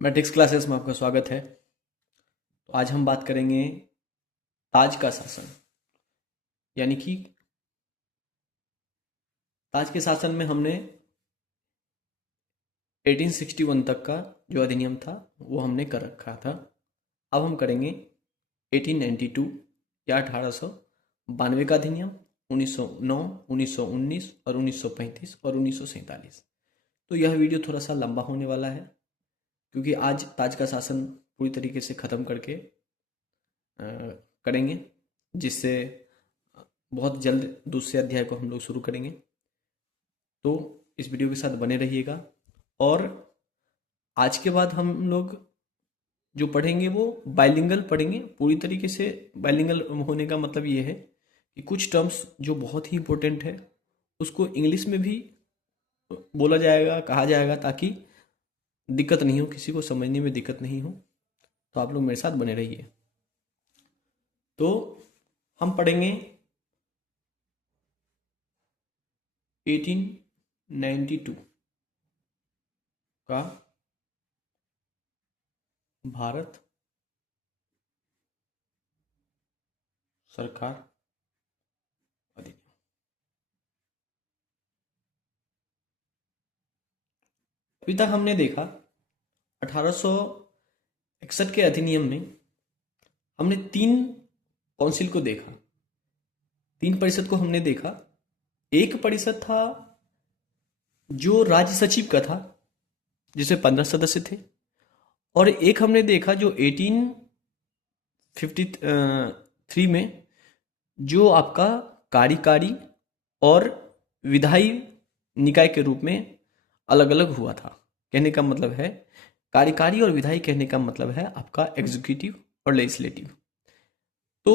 Matrix classes में आपका स्वागत है। तो आज हम बात करेंगे ताज का शासन, यानी कि ताज के शासन में हमने 1861 तक का जो अधिनियम था वो हमने कर रखा था। अब हम करेंगे 1892 या 1892 का अधिनियम, 1909, 1919 और 1935 और 1947। तो यह वीडियो थोड़ा सा लंबा होने वाला है क्योंकि आज ताज का शासन पूरी तरीके से ख़त्म करके करेंगे, जिससे बहुत जल्द दूसरे अध्याय को हम लोग शुरू करेंगे। तो इस वीडियो के साथ बने रहिएगा। और आज के बाद हम लोग जो पढ़ेंगे वो बाइलिंगुअल पढ़ेंगे। पूरी तरीके से बाइलिंगुअल होने का मतलब ये है कि कुछ टर्म्स जो बहुत ही इम्पोर्टेंट है उसको इंग्लिश में भी बोला जाएगा, कहा जाएगा, ताकि दिक्कत नहीं हो, किसी को समझने में दिक्कत नहीं हो। तो आप लोग मेरे साथ बने रहिए। तो हम पढ़ेंगे 1892 का भारत सरकार अधिनियम। अभी तक हमने देखा 1861 के अधिनियम में हमने तीन काउंसिल को देखा, तीन परिषद को हमने देखा। एक परिषद था जो राज्य सचिव का था, जिसमें 15 सदस्य थे। और एक हमने देखा जो 1853 में जो आपका कार्यकारी और विधायी निकाय के रूप में अलग अलग हुआ था। कहने का मतलब है कार्यकारी और विधायी, कहने का मतलब है आपका एग्जीक्यूटिव और लेजिस्लेटिव। तो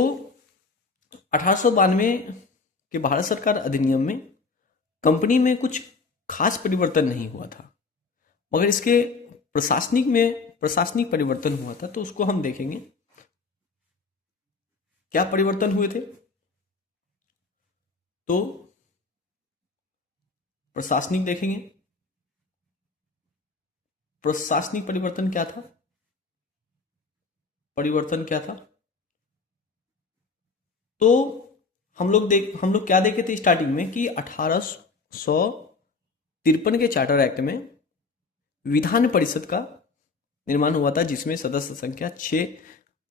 1892 के भारत सरकार अधिनियम में कंपनी में कुछ खास परिवर्तन नहीं हुआ था, मगर इसके प्रशासनिक परिवर्तन हुआ था। तो उसको हम देखेंगे क्या परिवर्तन हुए थे। तो प्रशासनिक देखेंगे, प्रशासनिक परिवर्तन क्या था, परिवर्तन क्या था। तो हम लोग क्या देखे थे स्टार्टिंग में कि 1853 के चार्टर एक्ट में विधान परिषद का निर्माण हुआ था, जिसमें सदस्य संख्या 6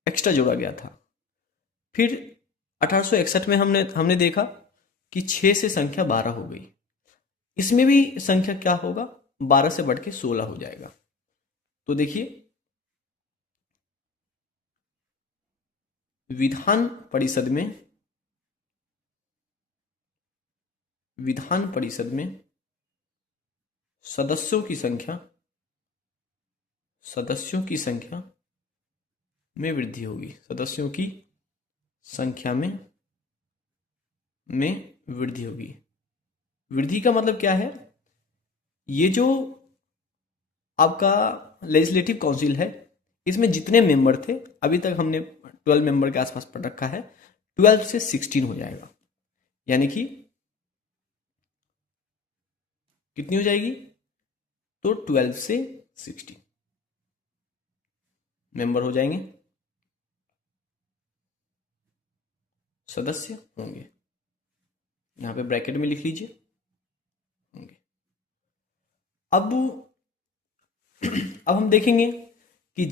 एक्स्ट्रा जोड़ा गया था। फिर 1861 में हमने देखा कि 6 से संख्या 12 हो गई। इसमें भी संख्या क्या होगा, 12 से बढ़ के 16 हो जाएगा। तो देखिए विधान परिषद में सदस्यों की संख्या में वृद्धि होगी। सदस्यों की संख्या में वृद्धि होगी। वृद्धि का मतलब क्या है, ये जो आपका लेजिस्लेटिव काउंसिल है इसमें जितने मेंबर थे, अभी तक हमने 12 मेंबर के आसपास पढ़ रखा है, 12 से 16 हो जाएगा। यानी कि कितनी हो जाएगी, तो 12 से 16 मेंबर हो जाएंगे, सदस्य होंगे। यहां पे ब्रैकेट में लिख लीजिए, होंगे। अब हम देखेंगे कि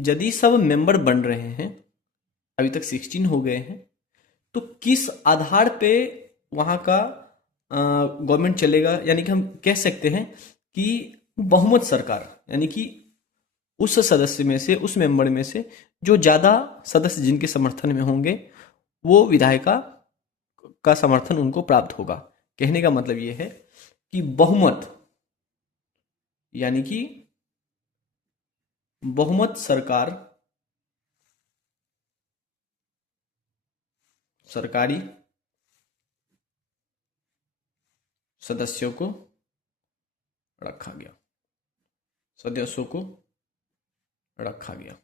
यदि सब मेंबर बन रहे हैं, अभी तक 16 हो गए हैं, तो किस आधार पे वहां का गवर्नमेंट चलेगा। यानी कि हम कह सकते हैं कि बहुमत सरकार, यानी कि उस सदस्य में से, उस मेंबर में से जो ज्यादा सदस्य जिनके समर्थन में होंगे, वो विधायिका का समर्थन उनको प्राप्त होगा। कहने का मतलब ये है कि बहुमत, यानी कि बहुमत सरकार सरकारी सदस्यों को रखा गया, सदस्यों को रखा गया।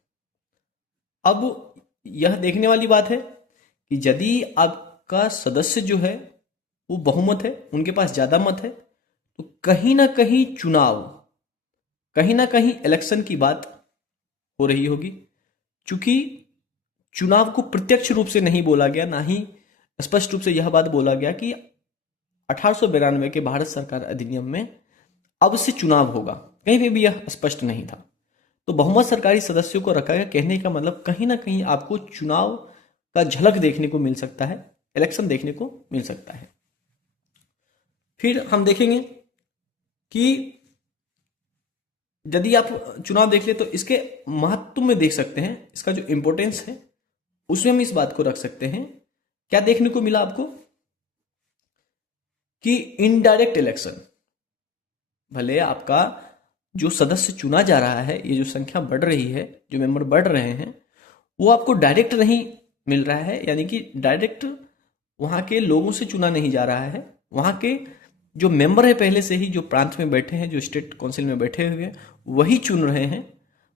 अब यह देखने वाली बात है कि यदि आपका सदस्य जो है वो बहुमत है, उनके पास ज्यादा मत है, तो कहीं ना कहीं कहीं ना कहीं इलेक्शन की बात हो रही होगी, क्योंकि चुनाव को प्रत्यक्ष रूप से नहीं बोला गया, ना ही स्पष्ट रूप से यह बात बोला गया कि 1892 के भारत सरकार अधिनियम में अब से चुनाव होगा, कहीं पे भी यह स्पष्ट नहीं था। तो बहुमत सरकारी सदस्यों को रखा गया, कहने का मतलब कहीं ना कहीं आपको चुनाव का झलक देखने को मिल सकता है, इलेक्शन देखने को मिल सकता है। फिर हम देखेंगे कि यदि आप चुनाव देख ले तो इसके महत्व में देख सकते हैं, इसका जो इंपॉर्टेंस है उसमें हम इस बात को रख सकते हैं। क्या देखने को मिला आपको कि इनडायरेक्ट इलेक्शन, भले आपका जो सदस्य चुना जा रहा है, ये जो संख्या बढ़ रही है, जो मेंबर बढ़ रहे हैं, वो आपको डायरेक्ट नहीं मिल रहा है, यानी कि डायरेक्ट वहां के लोगों से चुना नहीं जा रहा है। वहां के जो मेंबर है पहले से ही, जो प्रांत में बैठे हैं, जो स्टेट काउंसिल में बैठे हुए हैं, वही चुन रहे हैं।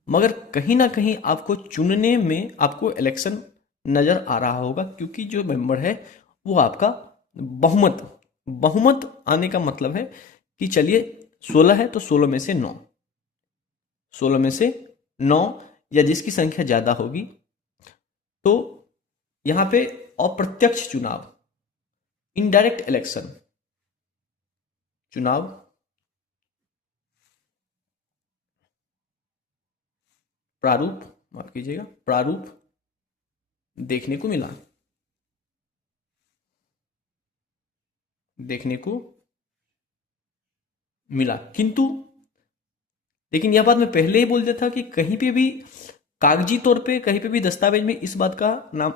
मगर कहीं ना कहीं आपको चुनने में आपको इलेक्शन नजर आ रहा होगा, क्योंकि जो मेंबर है वो आपका बहुमत बहुमत आने का मतलब है कि चलिए 16 है तो 16 में से 9, 16 में से 9 या जिसकी संख्या ज्यादा होगी। तो यहां पे अप्रत्यक्ष चुनाव, इनडायरेक्ट इलेक्शन, चुनाव प्रारूप, माफ कीजिएगा, प्रारूप देखने को मिला, देखने को मिला। किंतु लेकिन यह बात मैं पहले ही बोल दिया था कि कहीं पे भी कागजी तौर पे, कहीं पे भी दस्तावेज में इस बात का नाम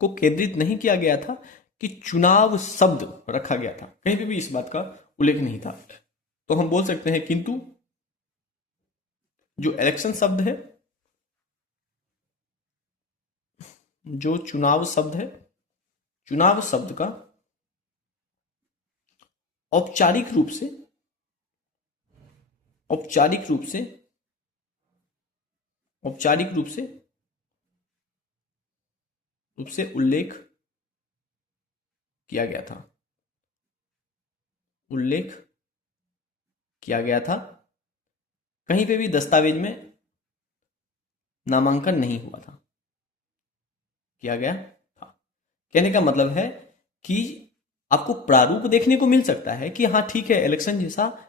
को केंद्रित नहीं किया गया था कि चुनाव शब्द रखा गया था, कहीं पे भी इस बात का उल्लेख नहीं था। तो हम बोल सकते हैं किंतु जो इलेक्शन शब्द है, जो चुनाव शब्द है, चुनाव शब्द का औपचारिक रूप से, औपचारिक रूप से, औपचारिक रूप से उल्लेख किया गया था, उल्लेख किया गया था। कहीं पे भी दस्तावेज में नामांकन नहीं हुआ था, किया गया था। कहने का मतलब है कि आपको प्रारूप देखने को मिल सकता है कि हाँ ठीक है, इलेक्शन जैसा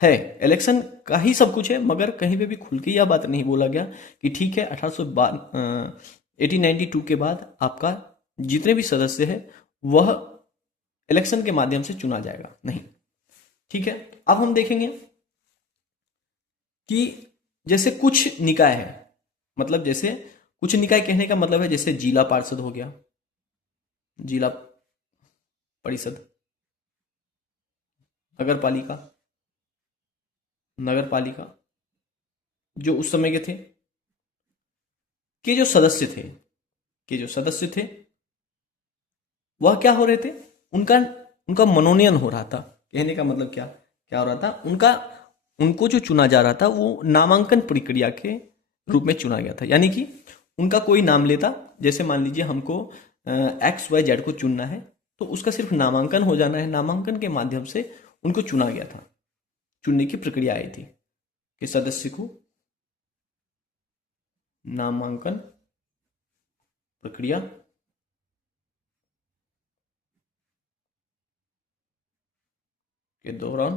है, इलेक्शन का ही सब कुछ है, मगर कहीं पे भी खुल के यह बात नहीं बोला गया कि ठीक है 1892 के बाद आपका जितने भी सदस्य है वह इलेक्शन के माध्यम से चुना जाएगा, नहीं। ठीक है, अब हम देखेंगे कि जैसे कुछ निकाय है, मतलब जैसे कुछ निकाय कहने का मतलब है जैसे जिला पार्षद हो गया, जिला परिषद, नगर पालिका, नगर पालिका, जो उस समय के थे, के जो सदस्य थे, के जो सदस्य थे वह क्या हो रहे थे, उनका उनका मनोनयन हो रहा था। कहने का मतलब क्या क्या हो रहा था, उनका उनको जो चुना जा रहा था वो नामांकन प्रक्रिया के रूप में चुना गया था। यानी कि उनका कोई नाम लेता, जैसे मान लीजिए हमको XYZ को चुनना है, तो उसका सिर्फ नामांकन हो जाना है, नामांकन के माध्यम से उनको चुना गया था। चुनने की प्रक्रिया आई थी कि सदस्य को नामांकन प्रक्रिया के दौरान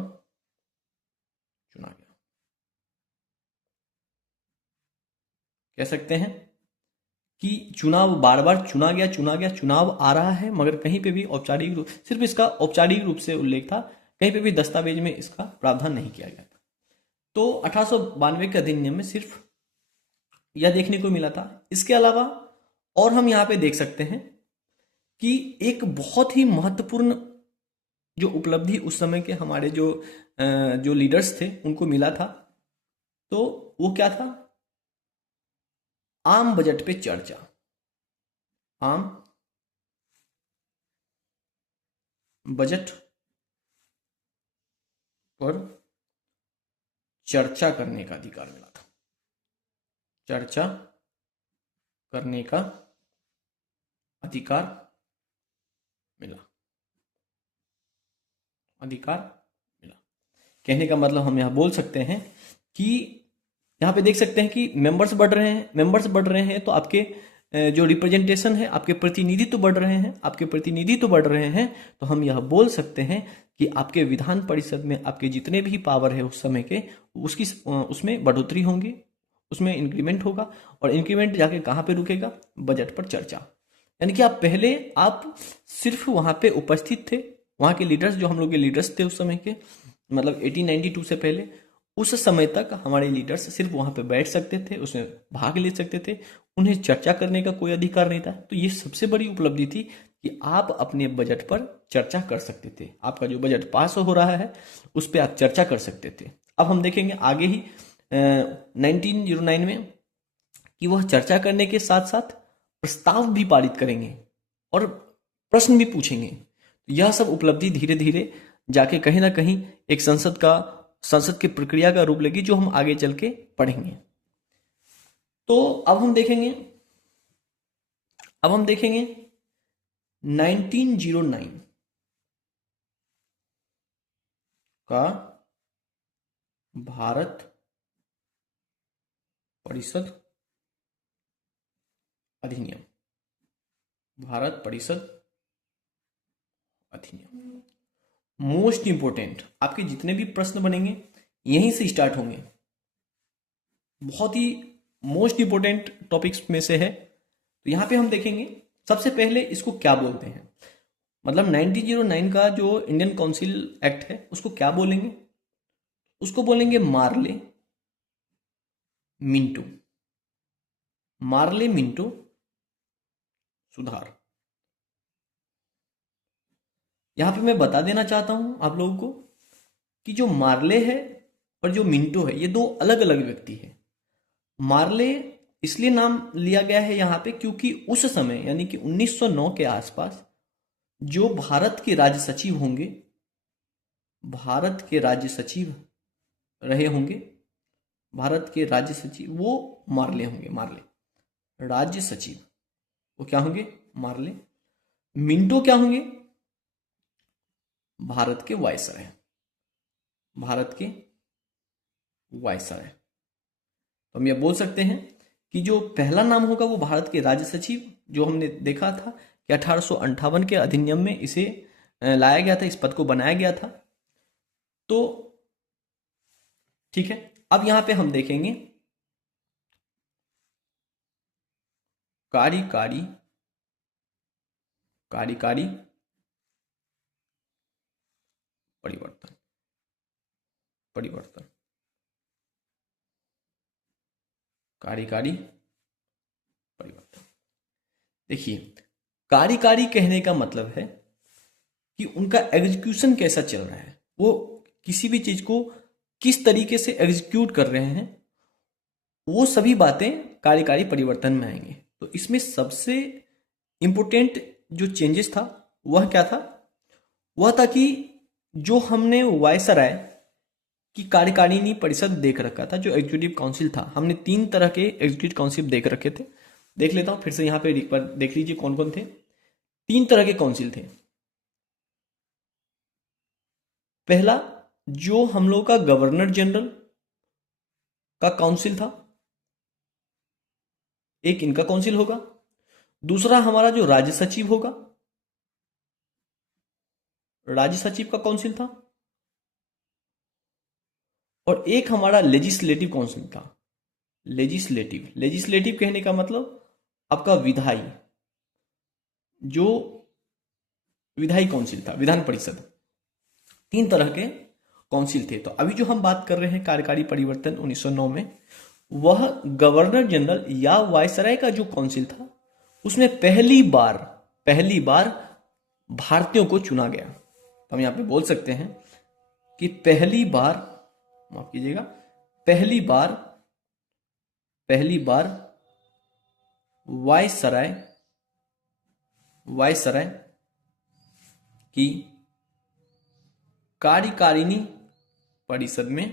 चुना गया। कह सकते हैं कि चुनाव बार बार चुना गया, चुना गया, चुनाव आ रहा है, मगर कहीं पे भी औपचारिक रूप, सिर्फ इसका औपचारिक रूप से उल्लेख था, कहीं पे भी दस्तावेज में इसका प्रावधान नहीं किया गया था। तो 1892 के अधिनियम में सिर्फ यह देखने को मिला था। इसके अलावा और हम यहाँ पे देख सकते हैं कि एक बहुत ही महत्वपूर्ण जो उपलब्धि उस समय के हमारे जो लीडर्स थे उनको मिला था, तो वो क्या था, आम बजट पे चर्चा, आम बजट पर चर्चा करने का अधिकार मिला था, चर्चा करने का अधिकार मिला, अधिकार मिला। कहने का मतलब हम यह बोल सकते हैं कि यहाँ पे देख सकते हैं कि मेंबर्स बढ़ रहे हैं तो आपके जो रिप्रेजेंटेशन है, आपके प्रतिनिधित्व बढ़ रहे हैं, तो हम यह बोल सकते हैं कि आपके विधान परिषद में आपके जितने भी पावर है उस समय के, उसमें बढ़ोतरी होंगी, उसमें इंक्रीमेंट होगा। और इंक्रीमेंट जाके कहाँ पे रुकेगा? बजट पर चर्चा। यानी कि आप सिर्फ वहाँ पे उपस्थित थे, वहाँ के लीडर्स, जो हम लोग के लीडर्स थे उस समय के, मतलब 1892 से पहले, उस समय तक हमारे लीडर्स सिर्फ वहाँ पे बैठ सकते थे, उसमें भाग ले सकते थे, उन्हें चर्चा करने का कोई अधिकार नहीं था। तो ये सबसे बड़ी उपलब्धि थी कि आप अपने बजट पर चर्चा कर सकते थे। आपका जो बजट पास हो रहा है उस पर आप चर्चा कर सकते थे। अब हम देखेंगे आगे ही 1909 में कि वह चर्चा करने के साथ साथ प्रस्ताव भी पारित करेंगे और प्रश्न भी पूछेंगे। यह सब उपलब्धि धीरे धीरे जाके कहीं ना कहीं एक संसद की प्रक्रिया का रूप लेगी, जो हम आगे चल के पढ़ेंगे। तो अब हम देखेंगे 1909 का भारत परिषद अधिनियम। मोस्ट इंपोर्टेंट, आपके जितने भी प्रश्न बनेंगे यहीं से स्टार्ट होंगे। बहुत ही मोस्ट इंपोर्टेंट टॉपिक्स में से है। तो यहां पे हम देखेंगे सबसे पहले इसको क्या बोलते हैं। मतलब 1909 का जो इंडियन काउंसिल एक्ट है उसको क्या बोलेंगे? उसको बोलेंगे मार्ले मिंटो सुधार। यहां पे मैं बता देना चाहता हूं आप लोगों को कि जो मार्ले है और जो मिंटो है ये दो अलग अलग व्यक्ति है। मार्ले इसलिए नाम लिया गया है यहां पे क्योंकि उस समय यानी कि 1909 के आसपास जो भारत के राज्य सचिव होंगे, भारत के राज्य सचिव रहे होंगे, भारत के राज्य सचिव वो मार्ले होंगे। मार्ले राज्य सचिव वो क्या होंगे? मार्ले। मिंटो क्या होंगे? भारत के वायसराय। भारत के वायसराय। तो हम ये बोल सकते हैं कि जो पहला नाम होगा वो भारत के राज्य सचिव, जो हमने देखा था कि 1858 के अधिनियम में इसे लाया गया था, इस पद को बनाया गया था। तो ठीक है, अब यहां पे हम देखेंगे कार्यकारी परिवर्तन। कार्यकारी परिवर्तन। देखिए, कार्यकारी कहने का मतलब है कि उनका एग्जीक्यूशन कैसा चल रहा है, वो किसी भी चीज को किस तरीके से एग्जीक्यूट कर रहे हैं, वो सभी बातें कार्यकारी परिवर्तन में आएंगे। तो इसमें सबसे इंपॉर्टेंट जो चेंजेस था वह क्या था? वह था कि जो हमने वायसराय की कार्यकारिणी परिषद देख रखा था, जो एग्जीक्यूटिव काउंसिल था, हमने 3 तरह के एग्जीक्यूटिव काउंसिल देख रखे थे। देख लेता हूं फिर से, यहां पे देख लीजिए कौन कौन थे। 3 तरह के काउंसिल थे। पहला जो हम लोग का गवर्नर जनरल का काउंसिल था, एक इनका काउंसिल होगा। दूसरा हमारा जो राज्य सचिव होगा, राज्य सचिव का काउंसिल था। और एक हमारा लेजिस्लेटिव काउंसिल था। लेजिस्लेटिव कहने का मतलब आपका विधायी, जो विधायी काउंसिल था, विधान परिषद। 3 तरह के काउंसिल थे। तो अभी जो हम बात कर रहे हैं कार्यकारी परिवर्तन 1909 में, वह गवर्नर जनरल या वायसराय का जो काउंसिल था उसमें पहली बार भारतीयों को चुना गया। तो हम यहां पे बोल सकते हैं कि पहली बार, माफ कीजिएगा, पहली बार वायसराय की कार्यकारिणी परिषद में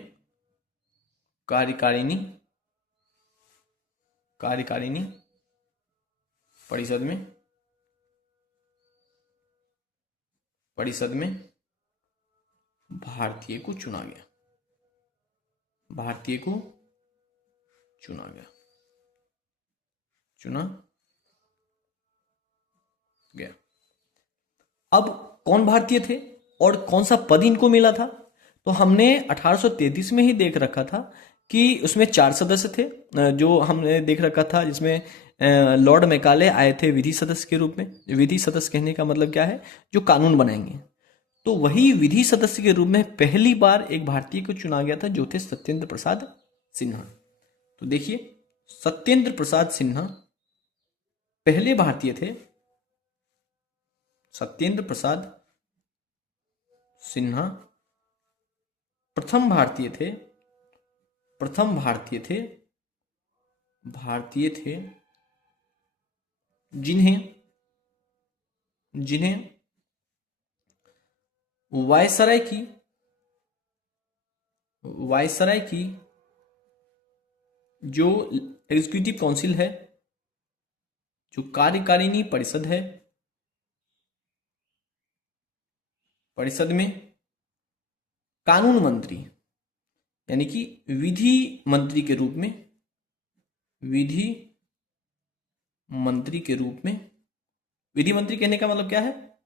भारतीय को चुना गया। भारतीय को चुना गया। अब कौन भारतीय थे और कौन सा पद इनको मिला था? तो हमने 1833 में ही देख रखा था कि उसमें 4 सदस्य थे, जो हमने देख रखा था, जिसमें लॉर्ड मैकाले आए थे विधि सदस्य के रूप में। विधि सदस्य कहने का मतलब क्या है? जो कानून बनाएंगे। तो वही विधि सदस्य के रूप में पहली बार एक भारतीय को चुना गया था, जो थे सत्येंद्र प्रसाद सिन्हा। तो देखिए, सत्येंद्र प्रसाद सिन्हा पहले भारतीय थे। सत्येंद्र प्रसाद सिन्हा प्रथम भारतीय थे जिन्हें वायसराय की जो एग्जीक्यूटिव काउंसिल है, जो कार्यकारिणी परिषद है, परिषद में कानून मंत्री यानी कि विधि मंत्री के रूप में, विधि मंत्री कहने का मतलब क्या है?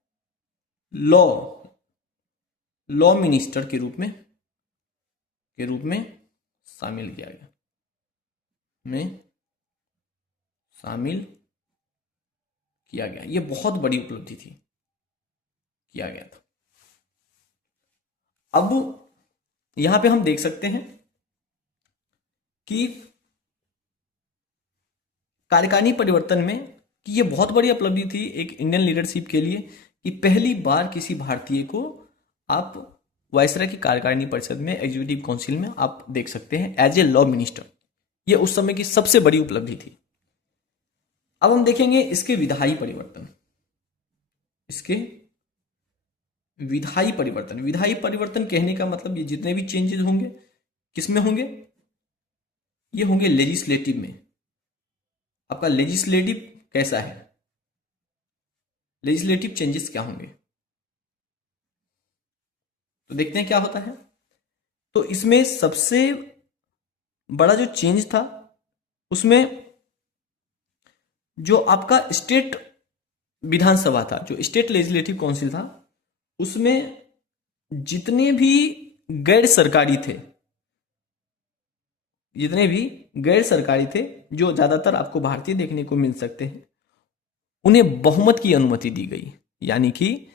लॉ मिनिस्टर के रूप में शामिल किया गया, ये बहुत बड़ी उपलब्धि थी, किया गया था। अब यहां पे हम देख सकते हैं कि कार्यकारिणी परिवर्तन में कि ये बहुत बड़ी उपलब्धि थी एक इंडियन लीडरशिप के लिए कि पहली बार किसी भारतीय को आप वायसराय की कार्यकारिणी परिषद में, एग्जीक्यूटिव काउंसिल में आप देख सकते हैं एज ए लॉ मिनिस्टर। ये उस समय की सबसे बड़ी उपलब्धि थी। अब हम देखेंगे इसके विधायी परिवर्तन। विधायी परिवर्तन कहने का मतलब ये जितने भी चेंजेस होंगे किसमें होंगे? ये होंगे लेजिस्लेटिव में। आपका लेजिस्लेटिव कैसा है? लेजिस्लेटिव चेंजेस क्या होंगे? तो देखते हैं क्या होता है। तो इसमें सबसे बड़ा जो चेंज था उसमें जो आपका स्टेट विधानसभा था, जो स्टेट लेजिस्लेटिव काउंसिल था, उसमें जितने भी गैर सरकारी थे, जो ज्यादातर आपको भारतीय देखने को मिल सकते हैं, उन्हें बहुमत की अनुमति दी गई। यानी कि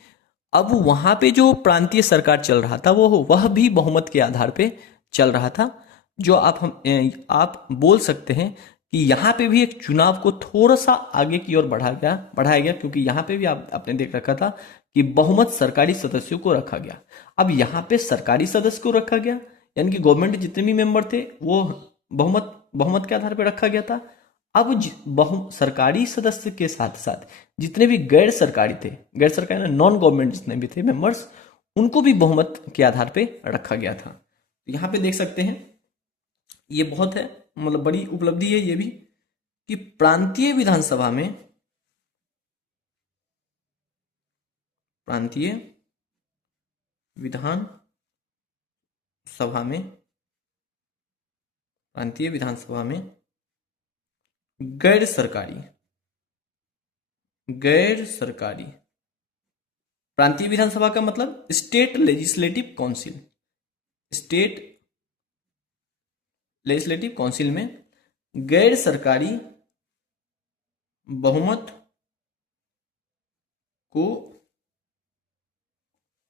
अब वहां पे जो प्रांतीय सरकार चल रहा था वह भी बहुमत के आधार पे चल रहा था। जो आप बोल सकते हैं कि यहाँ पे भी एक चुनाव को थोड़ा सा आगे की ओर बढ़ाया गया, क्योंकि यहाँ पे भी आपने देख रखा था कि बहुमत सरकारी सदस्यों को रखा गया। अब यहाँ पे सरकारी सदस्य को रखा गया, यानी कि गवर्नमेंट जितने भी मेंबर थे वो बहुमत के आधार पर रखा गया था। अब सरकारी सदस्य के साथ साथ जितने भी गैर सरकारी नॉन गवर्नमेंट जितने भी थे मेंबर्स, उनको भी बहुमत के आधार पे रखा गया था। तो यहाँ पे देख सकते हैं ये बहुत है, मतलब बड़ी उपलब्धि है ये भी कि प्रांतीय विधानसभा में गैर सरकारी प्रांतीय विधानसभा का मतलब स्टेट लेजिस्लेटिव काउंसिल में गैर सरकारी बहुमत को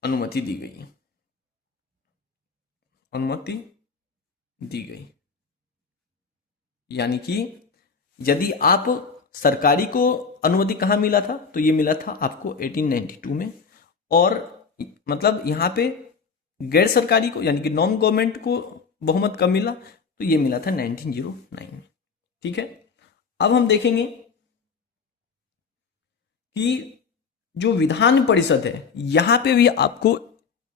अनुमति दी गई। यानी कि यदि आप सरकारी को अनुमति कहां मिला था? तो ये मिला था आपको 1892 में, और मतलब यहां पे गैर सरकारी को यानी कि नॉन गवर्नमेंट को बहुमत कब मिला? तो ये मिला था 1909 में। ठीक है, अब हम देखेंगे कि जो विधान परिषद है यहां पे भी आपको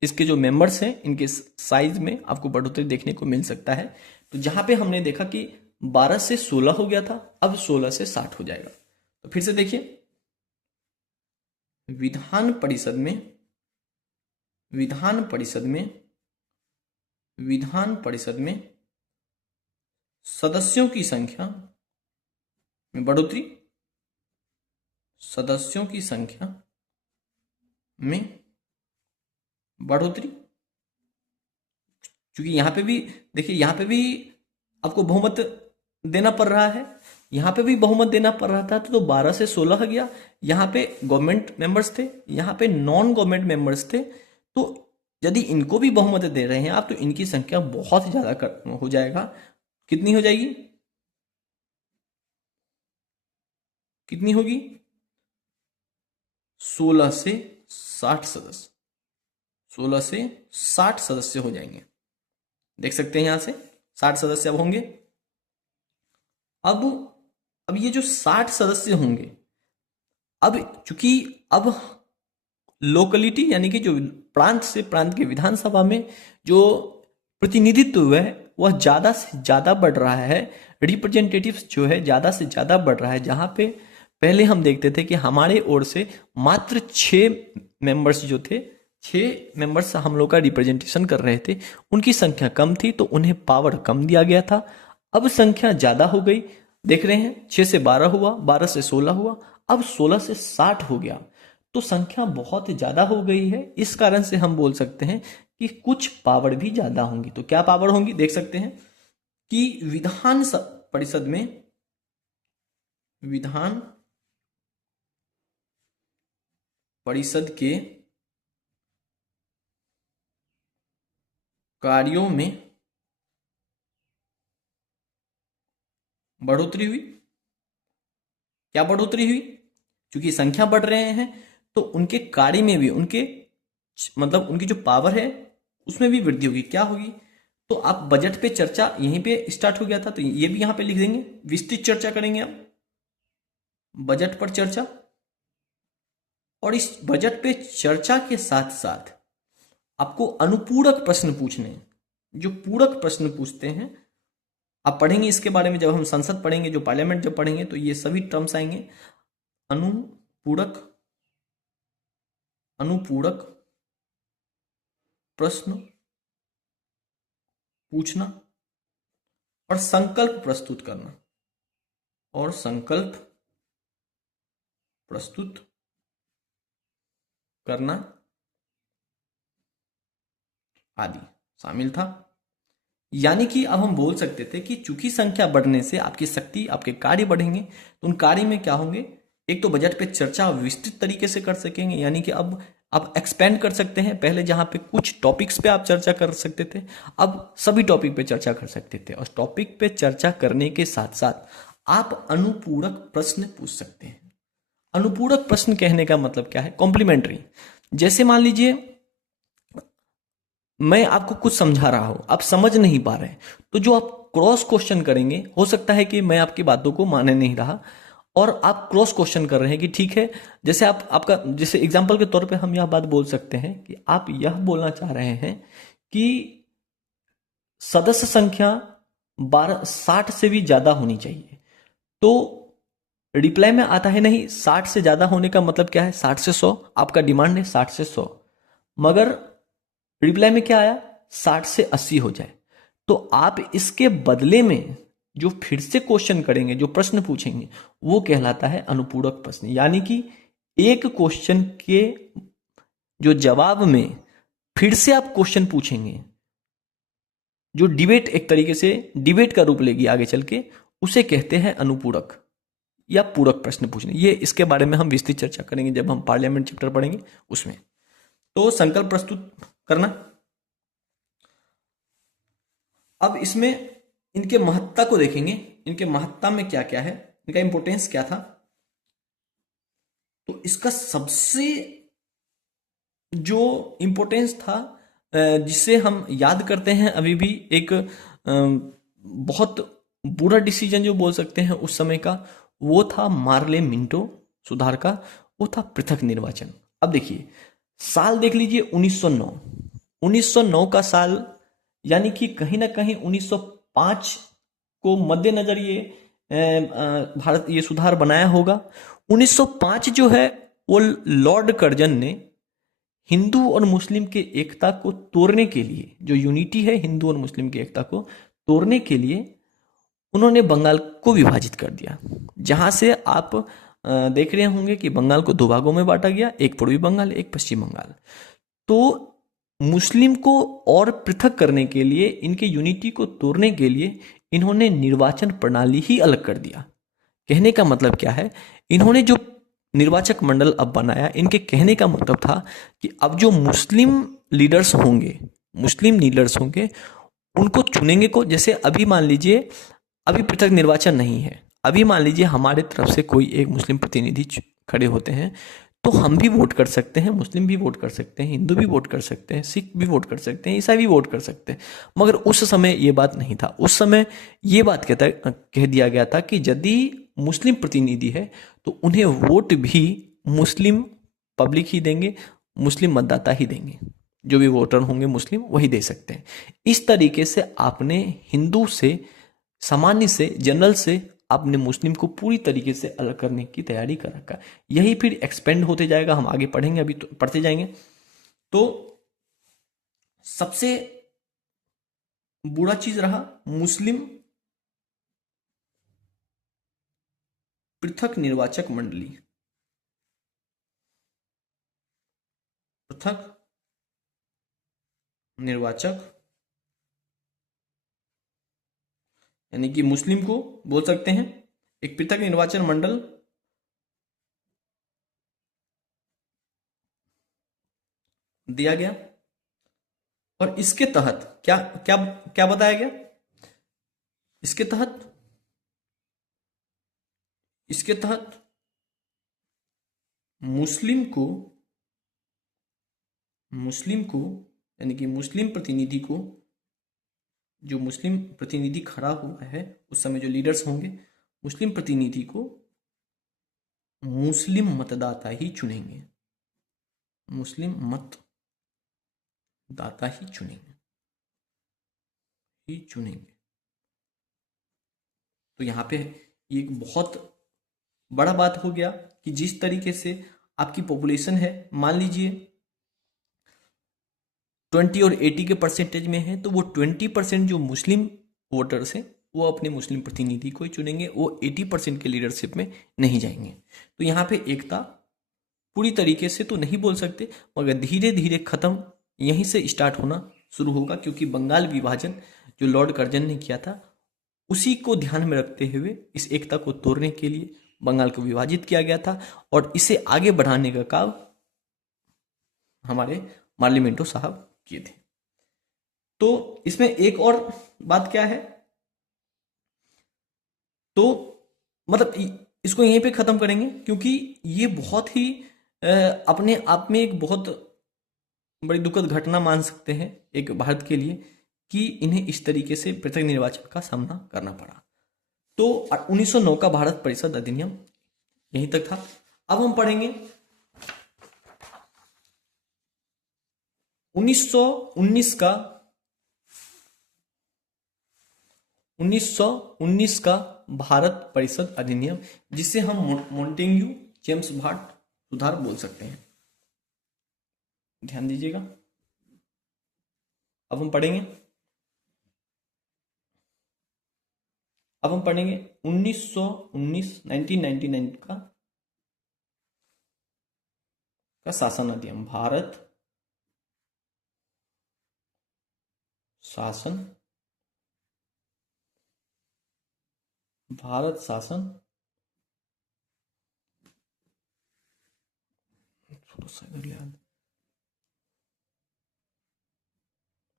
इसके जो मेंबर्स हैं इनके साइज में आपको बढ़ोतरी देखने को मिल सकता है। तो जहां पे हमने देखा कि 12 से 16 हो गया था, अब 16 से 60 हो जाएगा। तो फिर से देखिए, विधान परिषद में सदस्यों की संख्या में बढ़ोतरी, सदस्यों की संख्या में बढ़ोतरी। क्योंकि यहां पे भी देखिए, यहां पे भी आपको बहुमत देना पड़ रहा है, यहां पे भी बहुमत देना पड़ रहा था, तो 12 से 16 गया। यहां पे गवर्नमेंट मेंबर्स थे, यहां पे नॉन गवर्नमेंट मेंबर्स थे। तो यदि इनको भी बहुमत दे रहे हैं आप, तो इनकी संख्या बहुत ज्यादा हो जाएगा। कितनी हो जाएगी, कितनी होगी? 16 से 60 सदस्य, 16 से 60 सदस्य हो जाएंगे। देख सकते हैं यहां से 60 सदस्य अब होंगे। अब अब ये जो 60 सदस्य होंगे, अब चूंकि अब लोकलिटी यानी कि जो प्रांत से प्रांत के विधानसभा में जो प्रतिनिधित्व है वह ज्यादा से ज्यादा बढ़ रहा है, रिप्रेजेंटेटिव्स जो है ज्यादा से ज्यादा बढ़ रहा है। जहां पे पहले हम देखते थे कि हमारे ओर से मात्र 6 मेंबर्स जो थे, 6 मेंबर्स हम लोग का रिप्रेजेंटेशन कर रहे थे, उनकी संख्या कम थी तो उन्हें पावर कम दिया गया था। अब संख्या ज्यादा हो गई, देख रहे हैं 6 से 12 हुआ, 12 से 16 हुआ, अब 16 से 60 हो गया। तो संख्या बहुत ज्यादा हो गई है। इस कारण से हम बोल सकते हैं कि कुछ पावर भी ज्यादा होंगी। तो क्या पावर होंगी, देख सकते हैं कि विधान परिषद में, विधान परिषद के कार्यों में बढ़ोतरी हुई। क्या बढ़ोतरी हुई? क्योंकि संख्या बढ़ रहे हैं तो उनके कार्य में भी, उनके मतलब उनकी जो पावर है उसमें भी वृद्धि होगी। क्या होगी? तो आप बजट पे चर्चा यहीं पे स्टार्ट हो गया था, तो ये भी यहां पे लिख देंगे, विस्तृत चर्चा करेंगे आप बजट पर चर्चा। और इस बजट पे चर्चा के साथ साथ आपको अनुपूरक प्रश्न पूछने हैं। जो पूरक प्रश्न पूछते हैं आप पढ़ेंगे इसके बारे में, जब हम संसद पढ़ेंगे, जो पार्लियामेंट जब पढ़ेंगे, तो ये सभी टर्म्स आएंगे। अनुपूरक, अनुपूरक प्रश्न पूछना और संकल्प प्रस्तुत करना, और संकल्प प्रस्तुत करना आदि शामिल था। यानी कि अब हम बोल सकते थे कि चूंकि संख्या बढ़ने से आपकी शक्ति, आपके कार्य बढ़ेंगे, तो उन कार्य में क्या होंगे? एक तो बजट पे चर्चा विस्तृत तरीके से कर सकेंगे, यानी कि अब आप एक्सपेंड कर सकते हैं। पहले जहां पे कुछ टॉपिक्स पे आप चर्चा कर सकते थे, अब सभी टॉपिक पे चर्चा कर सकते थे। और टॉपिक पे चर्चा करने के साथ साथ आप अनुपूरक प्रश्न पूछ सकते हैं। अनुपूरक प्रश्न कहने का मतलब क्या है? कॉम्प्लीमेंट्री। जैसे मान लीजिए मैं आपको कुछ समझा रहा हूं, आप समझ नहीं पा रहे, तो जो आप क्रॉस क्वेश्चन करेंगे, हो सकता है कि मैं आपकी बातों को मान नहीं रहा और आप क्रॉस क्वेश्चन कर रहे हैं कि ठीक है, जैसे आपका जैसे एग्जांपल के तौर पे हम यह बात बोल सकते हैं कि आप यह बोलना चाह रहे हैं कि सदस्य संख्या 60 से भी ज्यादा होनी चाहिए। तो रिप्लाई में आता है नहीं, 60 से ज्यादा होने का मतलब क्या है? 60 से 100 आपका डिमांड है, 60 से 100, मगर रिप्लाई में क्या आया? 60 से 80 हो जाए। तो आप इसके बदले में जो फिर से क्वेश्चन करेंगे, जो प्रश्न पूछेंगे, वो कहलाता है अनुपूरक प्रश्न। यानी कि एक क्वेश्चन के जो जवाब में फिर से आप क्वेश्चन पूछेंगे, जो डिबेट, एक तरीके से डिबेट का रूप लेगी आगे चल के, उसे कहते हैं अनुपूरक या पूरक प्रश्न पूछने। ये इसके बारे में हम विस्तृत चर्चा करेंगे जब हम पार्लियामेंट चैप्टर पढ़ेंगे उसमें। तो संकल्प प्रस्तुत करना। अब इसमें इनके महत्ता को देखेंगे, इनके महत्ता में क्या क्या है, इनका इंपोर्टेंस क्या था। तो इसका सबसे जो इंपोर्टेंस था, जिसे हम याद करते हैं अभी भी, एक बहुत बुरा डिसीजन जो बोल सकते हैं उस समय का, वो था मार्ले मिंटो सुधार का, वो था पृथक निर्वाचन। अब देखिए साल देख लीजिए 1909, 1909 का साल, यानी कि कहीं ना कहीं 1905 को मद्देनजर ये भारत ये सुधार बनाया होगा। 1905 जो है वो लॉर्ड कर्जन ने हिंदू और मुस्लिम के एकता को तोड़ने के लिए, जो यूनिटी है हिंदू और मुस्लिम की एकता को तोड़ने के लिए, उन्होंने बंगाल को विभाजित कर दिया। जहां से आप देख रहे होंगे कि बंगाल को दो भागों में बांटा गया, एक पूर्वी बंगाल, एक पश्चिम बंगाल। तो मुस्लिम को और पृथक करने के लिए, इनके यूनिटी को तोड़ने के लिए इन्होंने निर्वाचन प्रणाली ही अलग कर दिया। कहने का मतलब क्या है, इन्होंने जो निर्वाचक मंडल अब बनाया, इनके कहने का मतलब था कि अब जो मुस्लिम लीडर्स होंगे, उनको चुनेंगे को, जैसे अभी मान लीजिए अभी पृथक निर्वाचन नहीं है, अभी मान लीजिए हमारे तरफ से कोई एक मुस्लिम प्रतिनिधि खड़े होते हैं, तो हम भी वोट कर सकते हैं, मुस्लिम भी वोट कर सकते हैं, हिंदू भी वोट कर सकते हैं, सिख भी वोट कर सकते हैं, ईसाई भी वोट कर सकते हैं। मगर उस समय ये बात नहीं था। उस समय ये बात कह दिया गया था कि यदि मुस्लिम प्रतिनिधि है तो उन्हें वोट भी मुस्लिम पब्लिक ही देंगे, मुस्लिम मतदाता ही देंगे, जो भी वोटर होंगे मुस्लिम वही दे सकते हैं। इस तरीके से आपने हिंदू से, सामान्य से, जनरल से आपने मुस्लिम को पूरी तरीके से अलग करने की तैयारी कर रखा। यही फिर एक्सपेंड होते जाएगा, हम आगे पढ़ेंगे, अभी तो पढ़ते जाएंगे। तो सबसे बुरा चीज रहा मुस्लिम पृथक निर्वाचक मंडली, पृथक निर्वाचक, यानी कि मुस्लिम को बोल सकते हैं एक पृथक निर्वाचन मंडल दिया गया। और इसके तहत क्या क्या क्या बताया गया, इसके तहत मुस्लिम को यानी कि मुस्लिम प्रतिनिधि को, जो मुस्लिम प्रतिनिधि खड़ा हुआ है उस समय जो लीडर्स होंगे, मुस्लिम प्रतिनिधि को मुस्लिम मतदाता ही चुनेंगे, मुस्लिम मतदाता ही चुनेंगे। तो यहां पे ये एक बहुत बड़ा बात हो गया कि जिस तरीके से आपकी पॉपुलेशन है, मान लीजिए 20 और 80 के परसेंटेज में है, तो वो 20% जो मुस्लिम वोटर्स हैं वो अपने मुस्लिम प्रतिनिधि को ही चुनेंगे, वो 80% के लीडरशिप में नहीं जाएंगे। तो यहाँ पे एकता पूरी तरीके से तो नहीं बोल सकते, मगर धीरे धीरे खत्म यहीं से स्टार्ट होना शुरू होगा, क्योंकि बंगाल विभाजन जो लॉर्ड कर्जन ने किया था उसी को ध्यान में रखते हुए इस एकता को तोड़ने के लिए बंगाल को विभाजित किया गया था, और इसे आगे बढ़ाने का काम हमारे मार्लिमेंटो साहब किए थे। तो इसमें एक और बात क्या है, तो मतलब इसको यहीं पे खत्म करेंगे, क्योंकि ये बहुत ही अपने आप में एक बहुत बड़ी दुखद घटना मान सकते हैं एक भारत के लिए कि इन्हें इस तरीके से पृथक निर्वाचन का सामना करना पड़ा। तो 1909 का भारत परिषद अधिनियम यहीं तक था। अब हम पढ़ेंगे 1919 का भारत परिषद अधिनियम, जिसे हम मॉन्टेग्यू जेम्स भाट सुधार बोल सकते हैं। ध्यान दीजिएगा। अब हम पढ़ेंगे 1999 का शासन अधिनियम, भारत शासन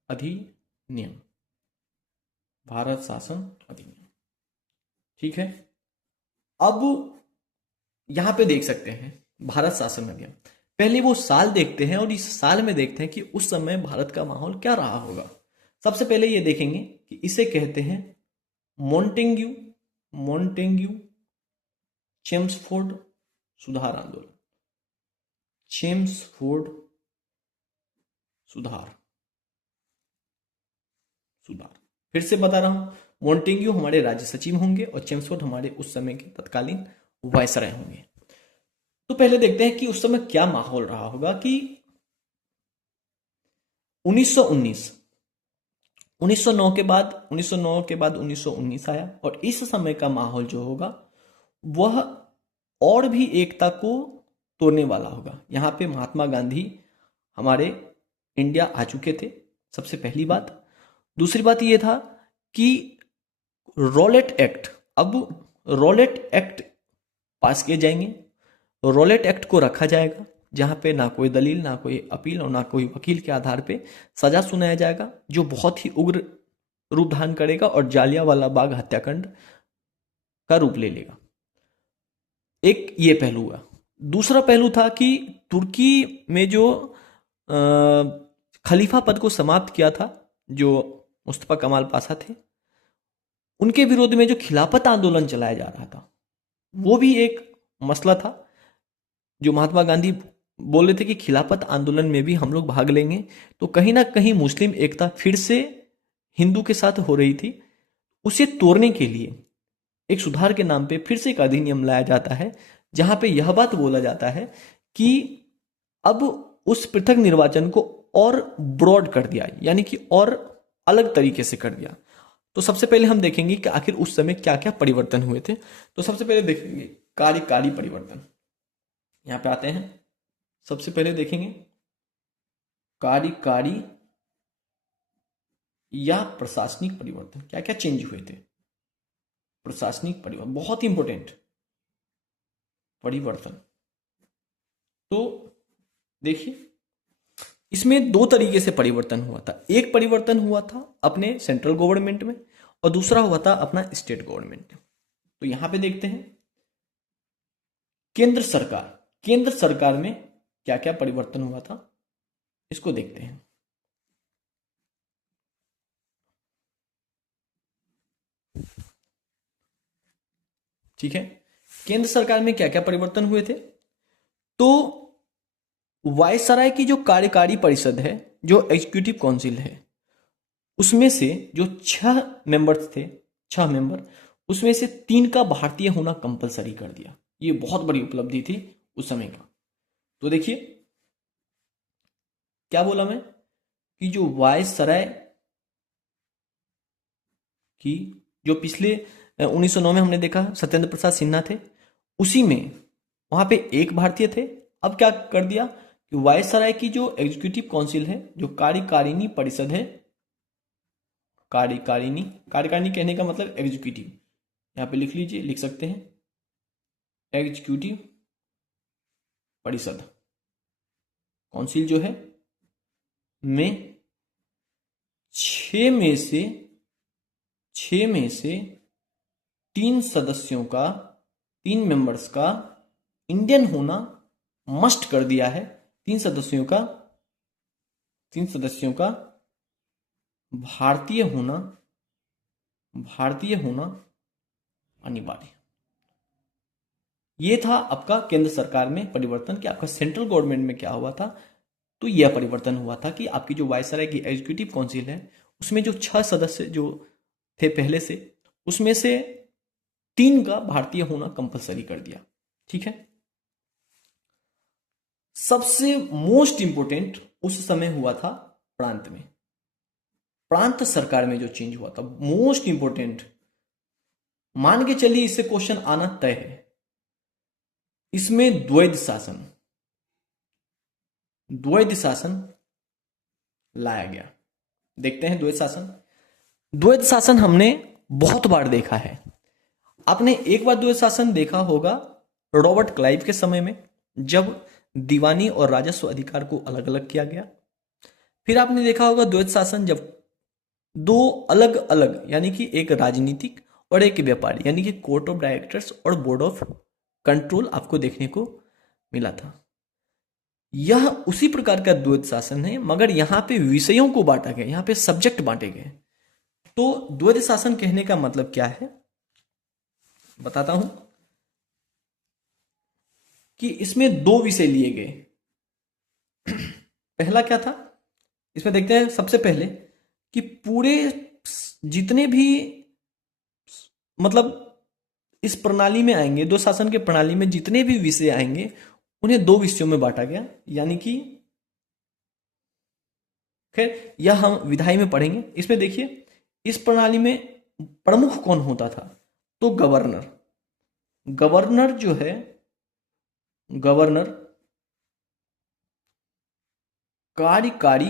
अधिनियम, भारत शासन अधिनियम। ठीक है, अब यहां पे देख सकते हैं भारत शासन अधिनियम। पहले वो साल देखते हैं और इस साल में देखते हैं कि उस समय भारत का माहौल क्या रहा होगा। सबसे पहले ये देखेंगे कि इसे कहते हैं मॉन्टेग्यू चेम्सफोर्ड सुधार आंदोलन, चेम्सफोर्ड सुधार। फिर से बता रहा हूं, मॉन्टेग्यू हमारे राज्य सचिव होंगे और चेम्सफोर्ड हमारे उस समय के तत्कालीन वायसराय होंगे। तो पहले देखते हैं कि उस समय क्या माहौल रहा होगा कि 1919 1909 के बाद 1919 आया, और इस समय का माहौल जो होगा वह और भी एकता को तोड़ने वाला होगा। यहाँ पे महात्मा गांधी हमारे इंडिया आ चुके थे, सबसे पहली बात। दूसरी बात ये था कि रॉलेट एक्ट, अब रॉलेट एक्ट पास किए जाएंगे। रॉलेट एक्ट को रखा जाएगा जहां पे ना कोई दलील, ना कोई अपील और ना कोई वकील के आधार पे सजा सुनाया जाएगा, जो बहुत ही उग्र रूप धारण करेगा और जालियांवाला बाग हत्याकांड का रूप ले लेगा। एक ये पहलू हुआ। दूसरा पहलू था कि तुर्की में जो खलीफा पद को समाप्त किया था, जो मुस्तफा कमाल पाशा थे, उनके विरोध में जो खिलाफत आंदोलन चलाया जा रहा था, वो भी एक मसला था। जो महात्मा गांधी बोल रहे थे कि खिलाफत आंदोलन में भी हम लोग भाग लेंगे, तो कहीं ना कहीं मुस्लिम एकता फिर से हिंदू के साथ हो रही थी। उसे तोड़ने के लिए एक सुधार के नाम पे फिर से एक अधिनियम लाया जाता है, जहां पे यह बात बोला जाता है कि अब उस पृथक निर्वाचन को और ब्रॉड कर दिया, यानी कि और अलग तरीके से कर दिया। तो सबसे पहले हम देखेंगे कि आखिर उस समय क्या क्या परिवर्तन हुए थे। तो सबसे पहले देखेंगे कार्यकारी परिवर्तन। यहां पे आते हैं, सबसे पहले देखेंगे कार्यकारी या प्रशासनिक परिवर्तन, क्या क्या चेंज हुए थे। प्रशासनिक परिवर्तन बहुत इंपॉर्टेंट परिवर्तन। तो देखिए, इसमें दो तरीके से परिवर्तन हुआ था। एक परिवर्तन हुआ था अपने सेंट्रल गवर्नमेंट में, और दूसरा हुआ था अपना स्टेट गवर्नमेंट में। तो यहां पे देखते हैं केंद्र सरकार, केंद्र सरकार में क्या क्या परिवर्तन हुआ था, इसको देखते हैं। ठीक है, केंद्र सरकार में क्या क्या परिवर्तन हुए थे। तो वायसराय की जो कार्यकारी परिषद है, जो एग्जीक्यूटिव काउंसिल है, उसमें से जो 6 मेंबर्स थे, 6 मेंबर, उसमें से 3 का भारतीय होना कंपलसरी कर दिया। ये बहुत बड़ी उपलब्धि थी उस समय का। तो देखिए क्या बोला मैं कि जो वायसराय की, जो पिछले 1909 में हमने देखा सत्येंद्र प्रसाद सिन्हा थे, उसी में वहां पे एक भारतीय थे। अब क्या कर दिया कि वायसराय की जो एग्जीक्यूटिव काउंसिल है, जो कार्यकारिणी परिषद है, कार्यकारिणी, कार्यकारिणी कहने का मतलब एग्जीक्यूटिव, यहां पे लिख लीजिए, लिख सकते हैं एग्जीक्यूटिव परिषद काउंसिल जो है में 6 में से 3 सदस्यों का, 3 मेंबर्स का इंडियन होना मस्ट कर दिया है। 3 सदस्यों का भारतीय होना अनिवार्य। ये था आपका केंद्र सरकार में परिवर्तन। कि आपका सेंट्रल गवर्नमेंट में क्या हुआ था, तो यह परिवर्तन हुआ था कि आपकी जो वायसराय की एग्जीक्यूटिव काउंसिल है, उसमें जो 6 सदस्य जो थे पहले से, उसमें से 3 का भारतीय होना कंपलसरी कर दिया। ठीक है, सबसे मोस्ट इंपोर्टेंट उस समय हुआ था प्रांत में, प्रांत सरकार में जो चेंज हुआ था, मोस्ट इंपोर्टेंट। मान के चलिए इससे क्वेश्चन आना तय है। इसमें द्वैध शासन लाया गया। देखते हैं द्वैध शासन हमने बहुत बार देखा है। आपने एक बार द्वैध शासन देखा होगा रॉबर्ट क्लाइव के समय में, जब दीवानी और राजस्व अधिकार को अलग अलग किया गया। फिर आपने देखा होगा द्वैध शासन जब 2 अलग अलग, यानी कि एक राजनीतिक और एक व्यापारी, यानी कि कोर्ट ऑफ डायरेक्टर्स और बोर्ड ऑफ कंट्रोल आपको देखने को मिला था। यह उसी प्रकार का द्वैध शासन है, मगर यहां पे विषयों को बांटा गया, यहां पे सब्जेक्ट बांटे गए। तो द्वैध शासन कहने का मतलब क्या है बताता हूं, कि इसमें 2 विषय लिए गए। पहला क्या था, इसमें देखते हैं सबसे पहले कि पूरे जितने भी मतलब इस प्रणाली में आएंगे, 2 शासन के प्रणाली में जितने भी विषय आएंगे, उन्हें 2 विषयों में बांटा गया, यानी कि खैर यह हम विधायी में पढ़ेंगे। इसमें देखिए इस प्रणाली में प्रमुख कौन होता था, तो गवर्नर। गवर्नर जो है, गवर्नर कार्यकारी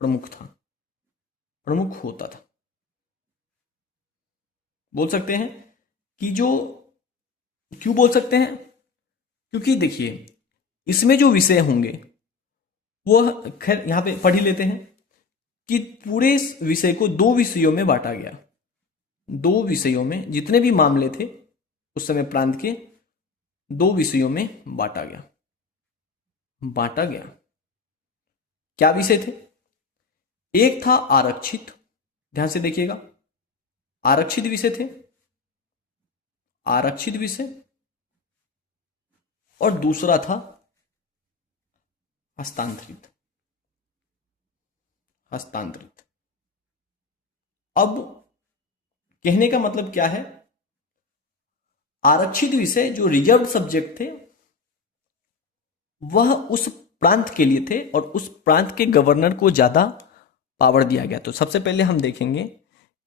प्रमुख था, प्रमुख होता था। बोल सकते हैं कि जो, क्यों बोल सकते हैं, क्योंकि देखिए इसमें जो विषय होंगे वह, खैर यहां पे पढ़ ही लेते हैं कि पूरे इस विषय को 2 विषयों में बांटा गया। 2 विषयों में जितने भी मामले थे उस समय प्रांत के 2 विषयों में बांटा गया। क्या विषय थे? एक था आरक्षित, ध्यान से देखिएगा, आरक्षित विषय थे, आरक्षित विषय, और दूसरा था हस्तांतरित। अब कहने का मतलब क्या है, आरक्षित विषय जो रिजर्व सब्जेक्ट थे वह उस प्रांत के लिए थे और उस प्रांत के गवर्नर को ज्यादा पावर दिया गया। तो सबसे पहले हम देखेंगे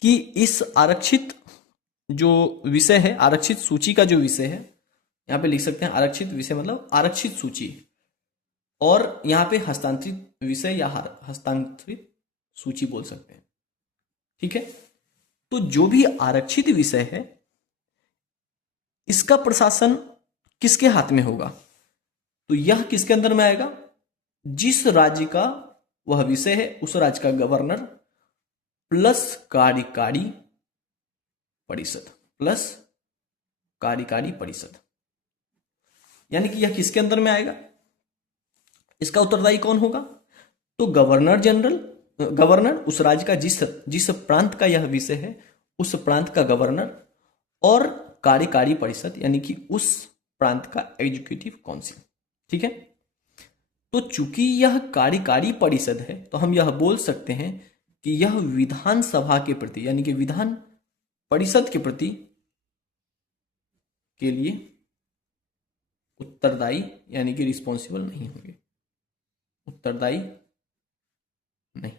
कि इस आरक्षित जो विषय है, आरक्षित सूची का जो विषय है, यहां पे लिख सकते हैं आरक्षित विषय मतलब आरक्षित सूची, और यहां पे हस्तांतरित विषय या हस्तांतरित सूची बोल सकते हैं। ठीक है, तो जो भी आरक्षित विषय है इसका प्रशासन किसके हाथ में होगा, तो यह किसके अंदर में आएगा, जिस राज्य का वह विषय है उस राज्य का गवर्नर प्लस कार्यकारी परिषद, यानी कि यह किसके अंदर में आएगा, इसका उत्तरदायी कौन होगा, तो गवर्नर जनरल, गवर्नर उस राज्य का जिस प्रांत का यह विषय है उस प्रांत का गवर्नर, और कार्यकारी परिषद यानी कि उस प्रांत का एग्जीक्यूटिव काउंसिल। ठीक है, तो चूंकि यह कार्यकारी परिषद है तो हम यह बोल सकते हैं कि यह विधानसभा के प्रति यानी कि विधान परिषद के प्रति के लिए उत्तरदायी यानी कि रिस्पॉन्सिबल नहीं होंगे, उत्तरदायी नहीं।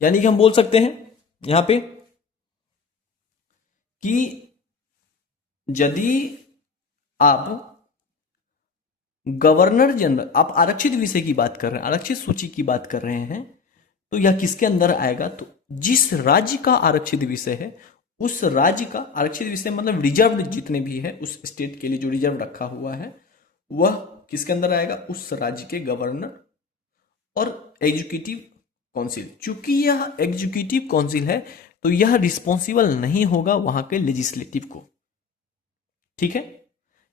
यानी कि हम बोल सकते हैं यहां पे कि यदि आप गवर्नर जनरल, आप आरक्षित विषय की बात कर रहे हैं, आरक्षित सूची की बात कर रहे हैं, तो यह किसके अंदर आएगा, तो जिस राज्य का आरक्षित विषय है उस राज्य का आरक्षित विषय मतलब रिजर्व जितने भी है उस स्टेट के लिए जो रिजर्व रखा हुआ है वह किसके अंदर आएगा, उस राज्य के गवर्नर और एग्जीक्यूटिव काउंसिल। चूंकि यह एग्जीक्यूटिव काउंसिल है तो यह रिस्पॉन्सिबल नहीं होगा वहां के लेजिस्लेटिव को। ठीक है,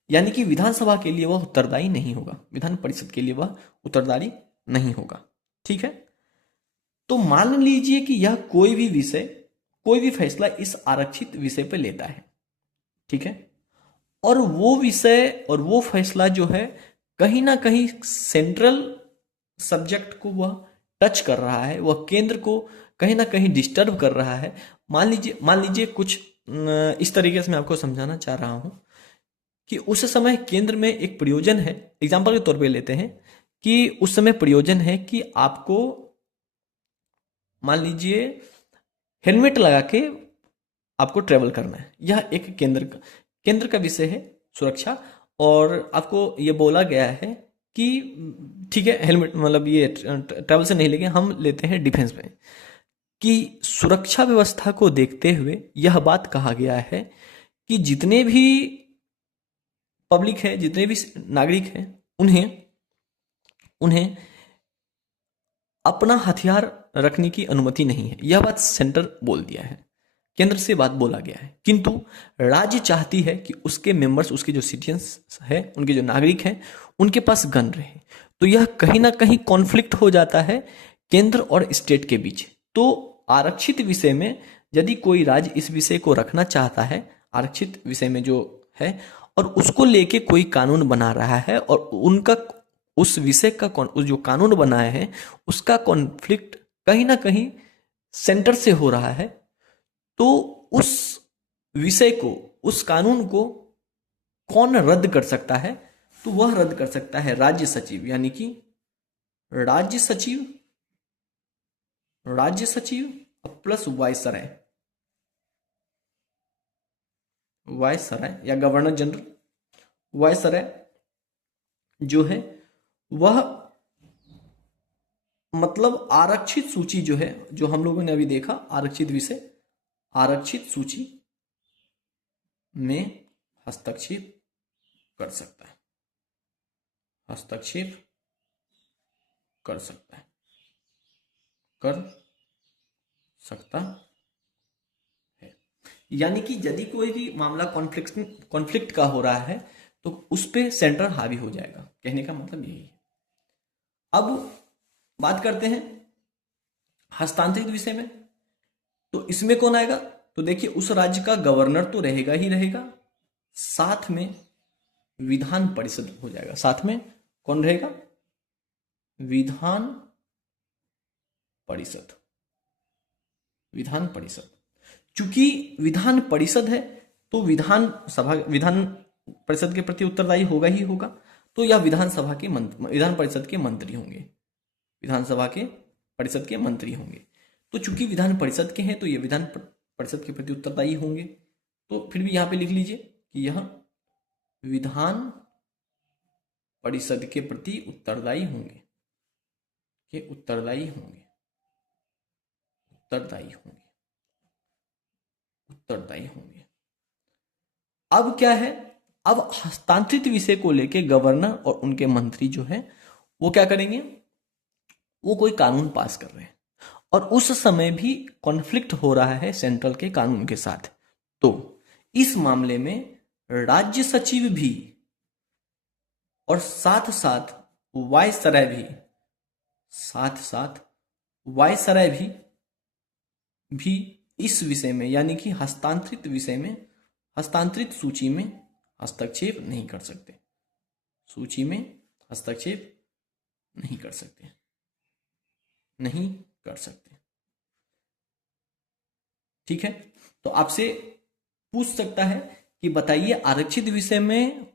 यानी कि विधानसभा के लिए वह उत्तरदायी नहीं होगा, विधान परिषद के लिए वह उत्तरदायी नहीं होगा। ठीक है, तो मान लीजिए कि यह कोई भी विषय, कोई भी फैसला इस आरक्षित विषय पर लेता है। ठीक है, और वो विषय और वो फैसला जो है कहीं ना कहीं सेंट्रल सब्जेक्ट को वह टच कर रहा है, वह केंद्र को कहीं ना कहीं डिस्टर्ब कर रहा है। मान लीजिए कुछ इस तरीके से मैं आपको समझाना चाह रहा हूं कि उस समय केंद्र में एक प्रयोजन है, एग्जाम्पल के तौर पे लेते हैं कि उस समय प्रयोजन है कि आपको मान लीजिए हेलमेट लगा के आपको ट्रेवल करना है, यह एक केंद्र का विषय है सुरक्षा, और आपको ये बोला गया है कि ठीक है हेलमेट मतलब ये ट्रेवल से नहीं लेंगे, हम लेते हैं डिफेंस में, कि सुरक्षा व्यवस्था को देखते हुए यह बात कहा गया है कि जितने भी पब्लिक है, जितने भी नागरिक हैं, उन्हें अपना हथियार रखने की अनुमति नहीं है। यह बात सेंटर बोल दिया है, केंद्र से बात बोला गया है, किंतु राज्य चाहती है कि उसके मेंबर्स, उसके जो सिटीजन्स है, उनके जो नागरिक हैं, उनके पास गन रहे। तो यह कहीं ना कहीं कॉन्फ्लिक्ट हो जाता है केंद्र और स्टेट के बीच। तो आरक्षित विषय में यदि कोई राज्य इस विषय को रखना चाहता है, आरक्षित विषय में जो है, और उसको लेके कोई कानून बना रहा है और उनका उस विषय का उस जो कानून बनाए हैं उसका कॉन्फ्लिक्ट कहीं ना कहीं सेंटर से हो रहा है, तो उस विषय को, उस कानून को कौन रद्द कर सकता है, तो वह रद्द कर सकता है राज्य सचिव, यानी कि राज्य सचिव प्लस वायसराय या गवर्नर जनरल। वायसराय जो है वह मतलब आरक्षित सूची जो है, जो हम लोगों ने अभी देखा आरक्षित विषय, आरक्षित सूची में हस्तक्षेप कर सकता है, हस्तक्षेप कर सकता है। यानी कि यदि कोई भी मामला कॉन्फ्लिक्ट का हो रहा है तो उस पे सेंटर हावी हो जाएगा, कहने का मतलब यही है। अब बात करते हैं हस्तांतरित विषय में, तो इसमें कौन आएगा? तो देखिए उस राज्य का गवर्नर तो रहेगा ही रहेगा, साथ में विधान परिषद हो जाएगा। साथ में कौन रहेगा? विधान परिषद। चूंकि विधान परिषद है तो विधान परिषद के प्रति उत्तरदायी होगा ही होगा, तो यह विधान परिषद के मंत्री होंगे, विधानसभा के परिषद के मंत्री होंगे। तो चूंकि विधान परिषद के हैं तो ये विधान परिषद के प्रति उत्तरदायी होंगे। तो फिर भी यहां पे लिख लीजिए कि यह विधान परिषद के प्रति उत्तरदायी होंगे, उत्तरदायी होंगे। अब क्या है? अब हस्तांतरित विषय को लेके गवर्नर और उनके मंत्री जो है वो क्या करेंगे? वो कोई कानून पास कर रहे हैं और उस समय भी कॉन्फ्लिक्ट हो रहा है सेंट्रल के कानून के साथ। तो इस मामले में राज्य सचिव भी और साथ साथ वायसराय भी इस विषय में, यानी कि हस्तांतरित विषय में, हस्तांतरित सूची में हस्तक्षेप नहीं कर सकते, सूची में हस्तक्षेप नहीं कर सकते। ठीक है, तो आपसे पूछ सकता है कि बताइए आरक्षित विषय में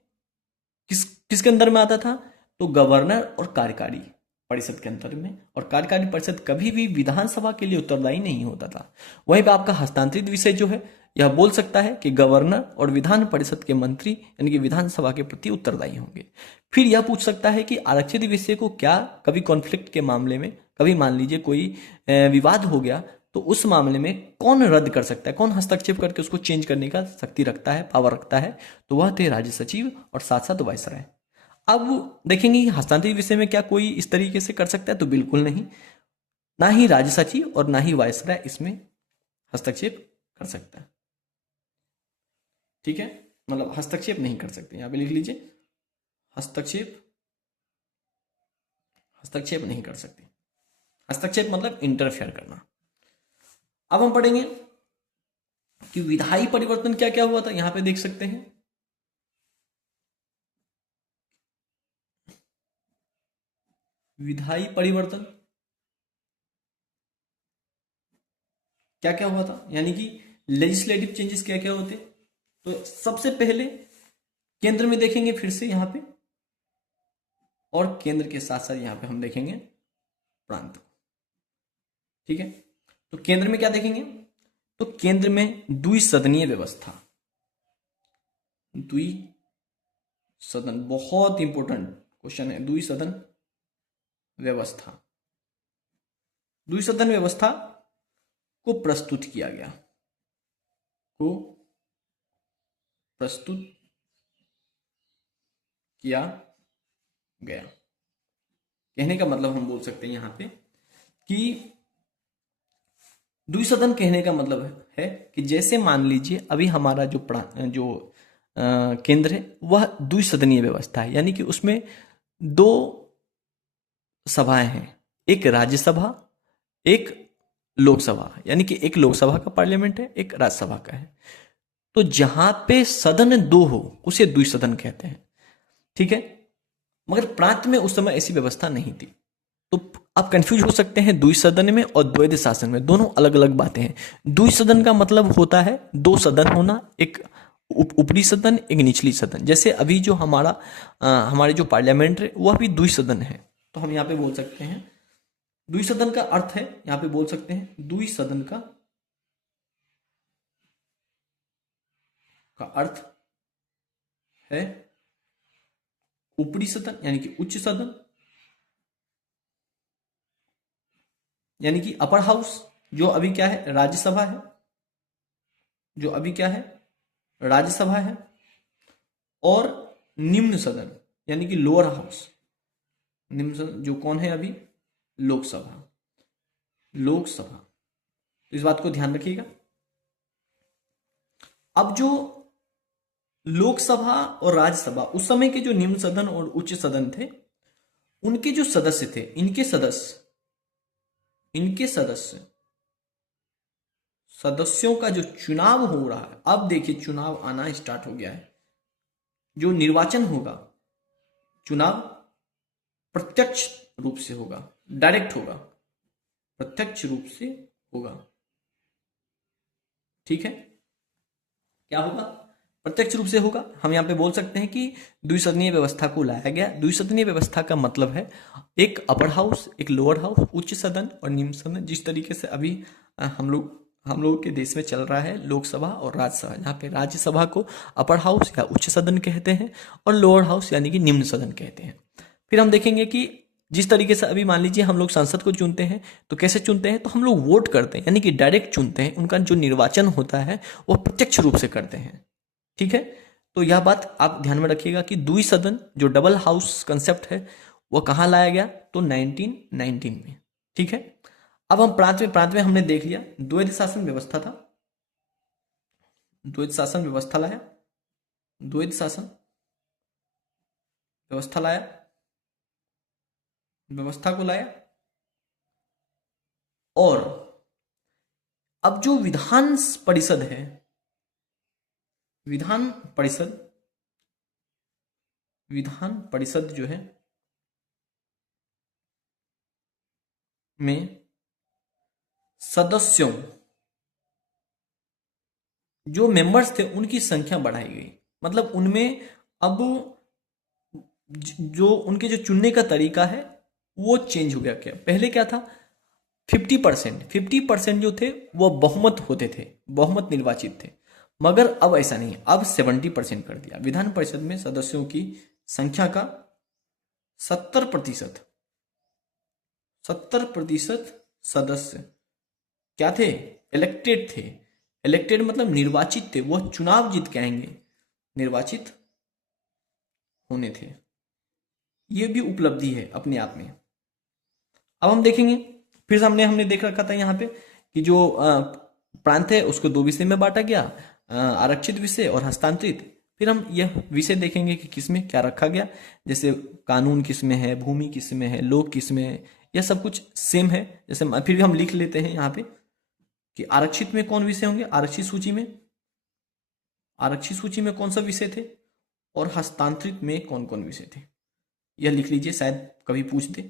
किसके अंदर में आता था? तो गवर्नर और कार्यकारी परिषद के अंतर में, और कार्यकारी परिषद कभी भी विधानसभा के लिए उत्तरदायी नहीं होता था। वहीं पे आपका हस्तांतरित विषय जो है यह बोल सकता है कि गवर्नर और विधान परिषद के मंत्री यानी कि विधानसभा के प्रति उत्तरदायी होंगे। फिर यह पूछ सकता है कि आरक्षित विषय को क्या कभी कॉन्फ्लिक्ट के मामले में, कभी मान लीजिए कोई विवाद हो गया तो उस मामले में कौन रद्द कर सकता है, कौन हस्तक्षेप करके उसको चेंज करने का शक्ति रखता है, पावर रखता है? तो वह थे राज्य सचिव और साथ साथ वायसराय। अब देखेंगे हस्तांतरित विषय में क्या कोई इस तरीके से कर सकता है? तो बिल्कुल नहीं, ना ही राज्य सचिव और ना ही वायसराय इसमें हस्तक्षेप कर सकता है। ठीक है, मतलब हस्तक्षेप नहीं कर सकते, यहां पे लिख लीजिए हस्तक्षेप नहीं कर सकते। हस्तक्षेप मतलब इंटरफेयर करना। अब हम पढ़ेंगे कि विधायी परिवर्तन क्या क्या हुआ था, यहां पे देख सकते हैं। विधायी परिवर्तन क्या क्या हुआ था, यानी कि लेजिस्लेटिव चेंजेस क्या क्या होते? तो सबसे पहले केंद्र में देखेंगे फिर से यहां पे, और केंद्र के साथ साथ यहां पे हम देखेंगे प्रांत। ठीक है, तो केंद्र में क्या देखेंगे? तो केंद्र में द्विसदनीय व्यवस्था, द्विसदन, बहुत इंपॉर्टेंट क्वेश्चन है, द्विसदन व्यवस्था। द्विसदन व्यवस्था को प्रस्तुत किया गया, कहने का मतलब हम बोल सकते हैं यहां पे कि द्विसदन कहने का मतलब है कि जैसे मान लीजिए अभी हमारा जो केंद्र है वह द्विसदनीय व्यवस्था है, यानी कि उसमें दो सभाएं हैं, एक राज्यसभा एक लोकसभा, यानी कि एक लोकसभा का पार्लियामेंट है, एक राज्यसभा का है। तो जहां पे सदन दो हो उसे द्विसदन कहते हैं। ठीक है, मगर प्रांत में उस समय ऐसी व्यवस्था नहीं थी। तो आप कंफ्यूज हो सकते हैं द्विसदन में और द्वैध शासन में, दोनों अलग अलग बातें हैं। द्विसदन का मतलब होता है दो सदन होना, एक ऊपरी सदन, एक निचली सदन। जैसे अभी जो हमारे जो पार्लियामेंट है वो अभी द्विसदन है, तो हम यहाँ पे बोल सकते हैं द्विसदन का अर्थ है, यहाँ पे बोल सकते हैं द्विसदन का अर्थ है ऊपरी सदन यानी कि उच्च सदन, यानी कि अपर हाउस जो अभी क्या है राज्यसभा है, जो अभी क्या है राज्यसभा है, और निम्न सदन यानी कि लोअर हाउस, निम्न सदन जो कौन है अभी लोकसभा, लोकसभा। तो इस बात को ध्यान रखिएगा। अब जो लोकसभा और राज्यसभा उस समय के जो निम्न सदन और उच्च सदन थे, उनके जो सदस्य थे, इनके सदस्यों का जो चुनाव हो रहा है, अब देखिए चुनाव आना स्टार्ट हो गया है। जो निर्वाचन होगा, चुनाव प्रत्यक्ष रूप से होगा, डायरेक्ट होगा, प्रत्यक्ष रूप से होगा। ठीक है, क्या होगा प्रत्यक्ष रूप से होगा। हम यहाँ पे बोल सकते हैं कि द्विसदनीय व्यवस्था को लाया गया। द्विसदनीय व्यवस्था का मतलब है एक अपर हाउस, एक लोअर हाउस, उच्च सदन और निम्न सदन, जिस तरीके से अभी हम लोगों के देश में चल रहा है लोकसभा और राज्यसभा, जहाँ पे राज्यसभा को अपर हाउस या उच्च सदन कहते हैं और लोअर हाउस यानी कि निम्न सदन कहते हैं। फिर हम देखेंगे कि जिस तरीके से अभी मान लीजिए हम लोग सांसद को चुनते हैं, तो कैसे चुनते हैं, तो हम लोग वोट करते हैं यानी कि डायरेक्ट चुनते हैं, उनका जो निर्वाचन होता है वो प्रत्यक्ष रूप से करते हैं। ठीक है, तो यह बात आप ध्यान में रखिएगा कि द्विसदन जो डबल हाउस कंसेप्ट है वो कहाँ लाया गया, तो 1919 में। ठीक है, अब हम प्रांत में हमने देख लिया द्वैध शासन व्यवस्था था, द्वैध शासन व्यवस्था लाया, द्वैध शासन व्यवस्था लाया, व्यवस्था को लाया। और अब जो विधान परिषद है, विधान परिषद जो है में सदस्यों, जो मेंबर्स थे उनकी संख्या बढ़ाई गई। मतलब उनमें अब जो उनके जो चुनने का तरीका है वो चेंज हो गया। क्या पहले क्या था, 50% जो थे वो बहुमत होते थे, बहुमत निर्वाचित थे, मगर अब ऐसा नहीं है, अब 70% कर दिया। विधान परिषद में सदस्यों की संख्या का 70% सदस्य क्या थे, इलेक्टेड थे। इलेक्टेड मतलब निर्वाचित थे, वो चुनाव जीत के आएंगे, निर्वाचित होने थे। ये भी उपलब्धि है अपने आप में। अब हम देखेंगे, फिर सामने हमने देख रखा था यहाँ पे कि जो प्रांत है उसको दो विषय में बांटा गया, आरक्षित विषय और हस्तांतरित। फिर हम यह विषय देखेंगे कि किसमें क्या रखा गया, जैसे कानून किसमें है, भूमि किसमें है, लोक किसमें है, यह सब कुछ सेम है। जैसे फिर हम लिख लेते हैं यहाँ पे कि आरक्षित में कौन विषय होंगे, आरक्षित सूची में कौन सा विषय थे, और हस्तांतरित में कौन कौन विषय थे, यह लिख लीजिए, शायद कभी पूछ दे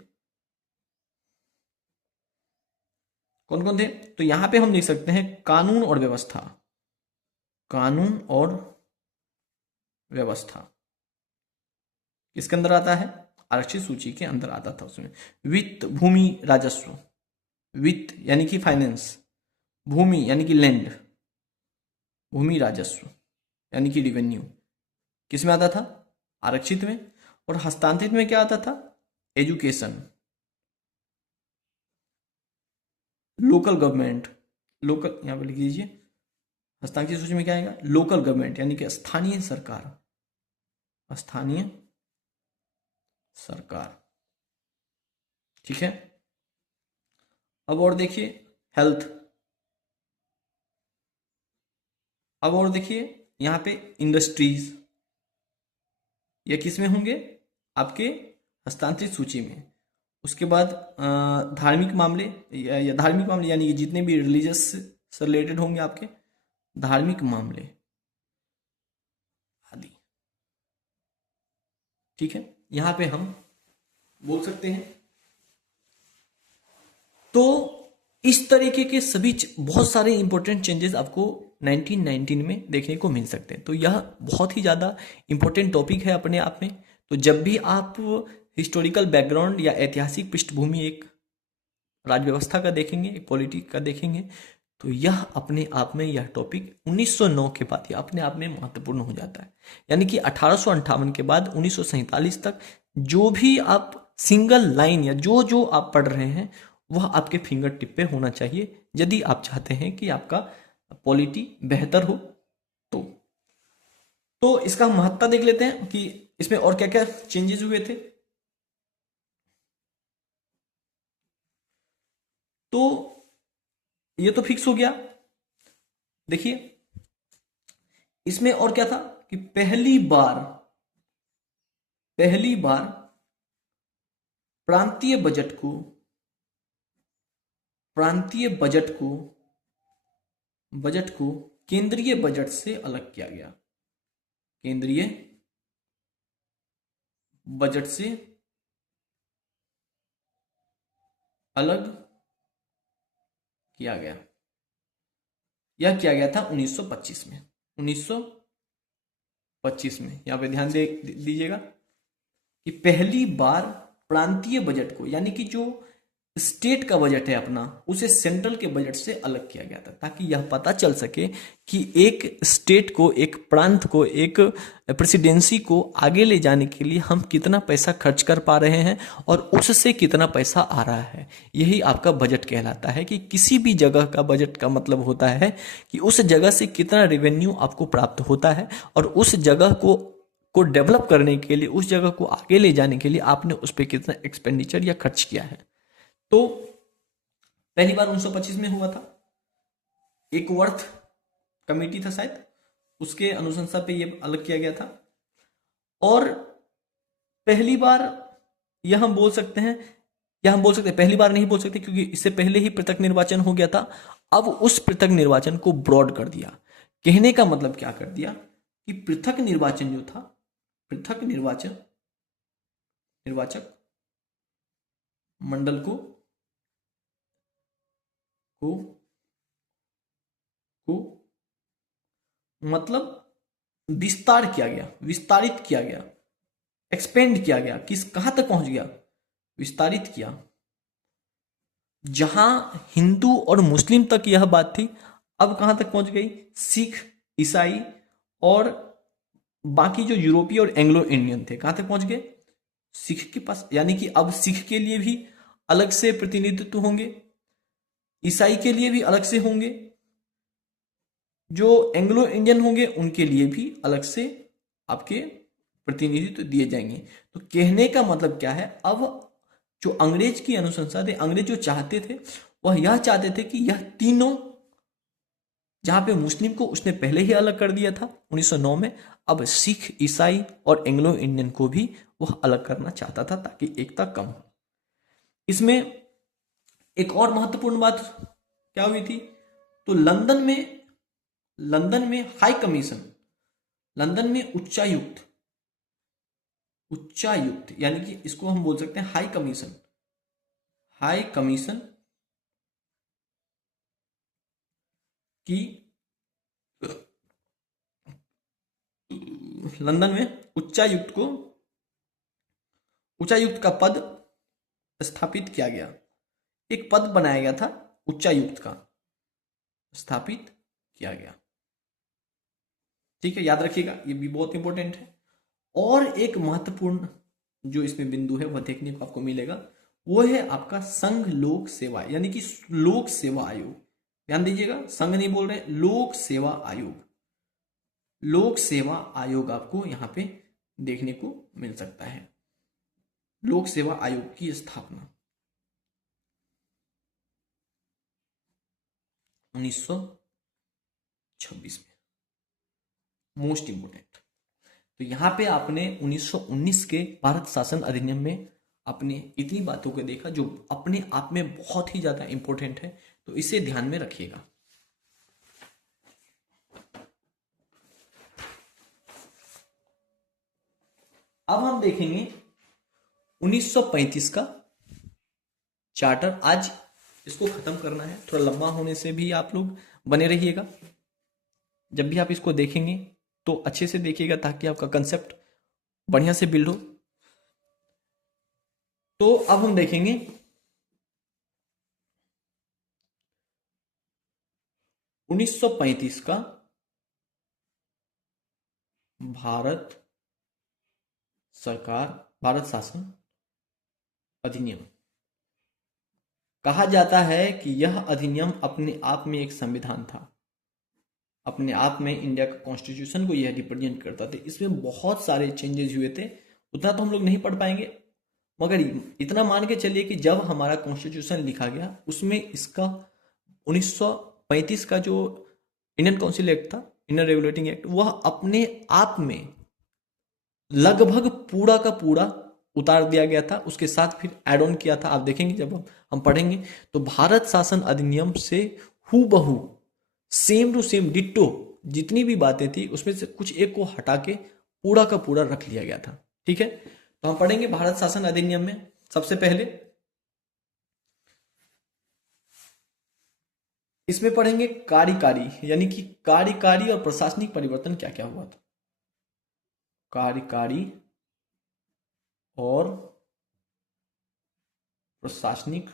कौन कौन थे। तो यहां पे हम लिख सकते हैं कानून और व्यवस्था, कानून और व्यवस्था किसके अंदर आता है, आरक्षित सूची के अंदर आता था। उसमें वित्त, भूमि, राजस्व, वित्त यानी कि फाइनेंस, भूमि यानी कि लैंड, भूमि राजस्व यानी कि रिवेन्यू किसमें आता था, आरक्षित में। और हस्तांतरित में क्या आता था, एजुकेशन, लोकल गवर्नमेंट, लोकल यहां पर लिख दीजिए, हस्तांतरित सूची में क्या आएगा, लोकल गवर्नमेंट यानी कि स्थानीय सरकार, स्थानीय सरकार। ठीक है, अब और देखिए हेल्थ, अब और देखिए यहां पे इंडस्ट्रीज, ये किस में होंगे, आपके हस्तांतरित सूची में। उसके बाद धार्मिक मामले, या धार्मिक मामले यानी कि जितने भी रिलीजियस से रिलेटेड होंगे आपके धार्मिक मामले आदि। ठीक है, यहां पे हम बोल सकते हैं। तो इस तरीके के सभी बहुत सारे इंपॉर्टेंट चेंजेस आपको 1919 में देखने को मिल सकते हैं। तो यह बहुत ही ज़्यादा इंपॉर्टेंट टॉपिक है अपने आप में। तो जब भी आप हिस्टोरिकल बैकग्राउंड या ऐतिहासिक पृष्ठभूमि एक राज्य व्यवस्था का देखेंगे, एक पॉलिटी का देखेंगे, तो यह अपने आप में यह टॉपिक 1909 के बाद यह अपने आप में महत्वपूर्ण हो जाता है। यानी कि 1858 के बाद 1947 तक जो भी आप सिंगल लाइन या जो जो आप पढ़ रहे हैं वह आपके फिंगर टिप पे होना चाहिए, यदि आप चाहते हैं कि आपका पॉलिटी बेहतर हो। तो इसका महत्ता देख लेते हैं कि इसमें और क्या क्या चेंजेस हुए थे। तो ये तो फिक्स हो गया। देखिए इसमें और क्या था कि पहली बार प्रांतीय बजट को केंद्रीय बजट से अलग किया गया। केंद्रीय बजट से अलग किया गया। यह किया गया था 1925 में। 1925 में यहां पे ध्यान दीजिएगा कि पहली बार प्रांतीय बजट को, यानी कि जो स्टेट का बजट है अपना, उसे सेंट्रल के बजट से अलग किया गया था, ताकि यह पता चल सके कि एक स्टेट को, एक प्रांत को, एक प्रेसिडेंसी को आगे ले जाने के लिए हम कितना पैसा खर्च कर पा रहे हैं और उससे कितना पैसा आ रहा है। यही आपका बजट कहलाता है कि किसी भी जगह का बजट का मतलब होता है कि उस जगह से कितना रेवेन्यू आपको प्राप्त होता है और उस जगह को डेवलप करने के लिए, उस जगह को आगे ले जाने के लिए आपने उस पर कितना एक्सपेंडिचर या खर्च किया है। तो पहली बार 1925 में हुआ था। एक वर्थ कमेटी था शायद, उसके अनुशंसा पे ये अलग किया गया था। और पहली बार यह हम बोल सकते हैं, पहली बार नहीं बोल सकते क्योंकि इससे पहले ही पृथक निर्वाचन हो गया था। अब उस पृथक निर्वाचन को ब्रॉड कर दिया। कहने का मतलब क्या कर दिया कि पृथक निर्वाचन जो था, पृथक निर्वाचक मंडल को मतलब विस्तारित किया गया, एक्सपेंड किया गया। कहां तक पहुंच गया? विस्तारित किया। जहां हिंदू और मुस्लिम तक यह बात थी, अब कहां तक पहुंच गई? सिख, ईसाई और बाकी जो यूरोपीय और एंग्लो इंडियन थे, कहां तक पहुंच गए? सिख के पास। यानी कि अब सिख के लिए भी अलग से प्रतिनिधित्व होंगे, ईसाई के लिए भी अलग से होंगे, जो एंग्लो इंडियन होंगे उनके लिए भी अलग से आपके प्रतिनिधित्व दिए जाएंगे। तो कहने का मतलब क्या है, अब जो अंग्रेज की अनुशंसा थे, अंग्रेज जो चाहते थे वह यह चाहते थे कि यह तीनों, जहां पे मुस्लिम को उसने पहले ही अलग कर दिया था 1909 में, अब सिख, ईसाई और एंग्लो इंडियन को भी वह अलग करना चाहता था ताकि एकता कम हो। इसमें एक और महत्वपूर्ण बात क्या हुई थी? तो लंदन में हाई कमीशन, लंदन में उच्चायुक्त, यानी कि इसको हम बोल सकते हैं हाई कमीशन की, लंदन में उच्चायुक्त का पद स्थापित किया गया। एक पद बनाया गया था, उच्चायुक्त का स्थापित किया गया। ठीक है, याद रखिएगा, ये भी बहुत इंपॉर्टेंट है। और एक महत्वपूर्ण जो इसमें बिंदु है वह देखने को आपको मिलेगा, वो है आपका संघ लोक सेवा, यानी कि लोक सेवा आयोग। ध्यान दीजिएगा, संघ नहीं बोल रहे, लोक सेवा आयोग। लोक सेवा आयोग आपको यहां पे देखने को मिल सकता है। लोक सेवा आयोग की स्थापना 1926 में, मोस्ट इंपोर्टेंट। तो यहां पे आपने 1919 के भारत शासन अधिनियम में आपने इतनी बातों को देखा जो अपने आप में बहुत ही ज्यादा इंपॉर्टेंट है, तो इसे ध्यान में रखिएगा। अब हम देखेंगे 1935 का चार्टर। आज इसको खत्म करना है। थोड़ा लंबा होने से भी आप लोग बने रहिएगा। जब भी आप इसको देखेंगे तो अच्छे से देखिएगा ताकि आपका कंसेप्ट बढ़िया से बिल्ड हो। तो अब हम देखेंगे 1935 का भारत सरकार भारत शासन अधिनियम। कहा जाता है कि यह अधिनियम अपने आप में एक संविधान था, अपने आप में इंडिया का कॉन्स्टिट्यूशन को यह रिप्रेजेंट करता था। इसमें बहुत सारे चेंजेस हुए थे, उतना तो हम लोग नहीं पढ़ पाएंगे, मगर इतना मान के चलिए कि जब हमारा कॉन्स्टिट्यूशन लिखा गया उसमें इसका 1935 का जो इंडियन काउंसिल एक्ट था, इंडियन रेगुलेटिंग एक्ट, वह अपने आप में लगभग पूरा का पूरा उतार दिया गया था। उसके साथ फिर एड ऑन किया था। आप देखेंगे जब हम पढ़ेंगे तो भारत शासन अधिनियम से हूबहू सेम टू सेम डिट्टो जितनी भी बातें थी उसमें से कुछ एक को हटा के पूरा का पूरा रख लिया गया था। ठीक है, तो हम पढ़ेंगे भारत शासन अधिनियम में सबसे पहले इसमें पढ़ेंगे कार्यकारी, यानी कि कार्यकारी और प्रशासनिक परिवर्तन क्या क्या हुआ था। कार्यकारी और प्रशासनिक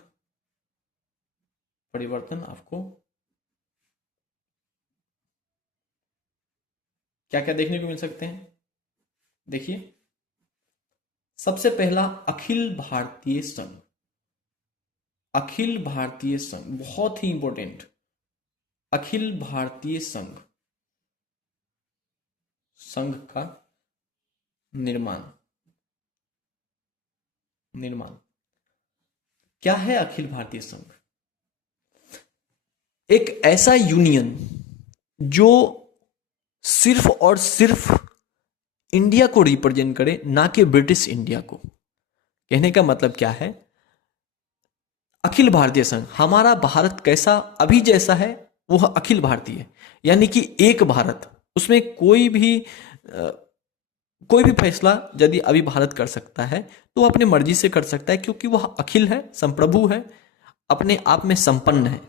परिवर्तन आपको क्या क्या देखने को मिल सकते हैं। देखिए, सबसे पहला अखिल भारतीय संघ। अखिल भारतीय संघ बहुत ही इंपॉर्टेंट। अखिल भारतीय संघ, संघ का निर्माण। क्या है अखिल भारतीय संघ? एक ऐसा यूनियन जो सिर्फ और सिर्फ इंडिया को रिप्रेजेंट करे, ना कि ब्रिटिश इंडिया को। कहने का मतलब क्या है? अखिल भारतीय संघ, हमारा भारत कैसा अभी जैसा है वह अखिल भारतीय, यानी कि एक भारत। उसमें कोई भी फैसला यदि अभी भारत कर सकता है तो वह अपनी मर्जी से कर सकता है, क्योंकि वह अखिल है, संप्रभु है, अपने आप में संपन्न है।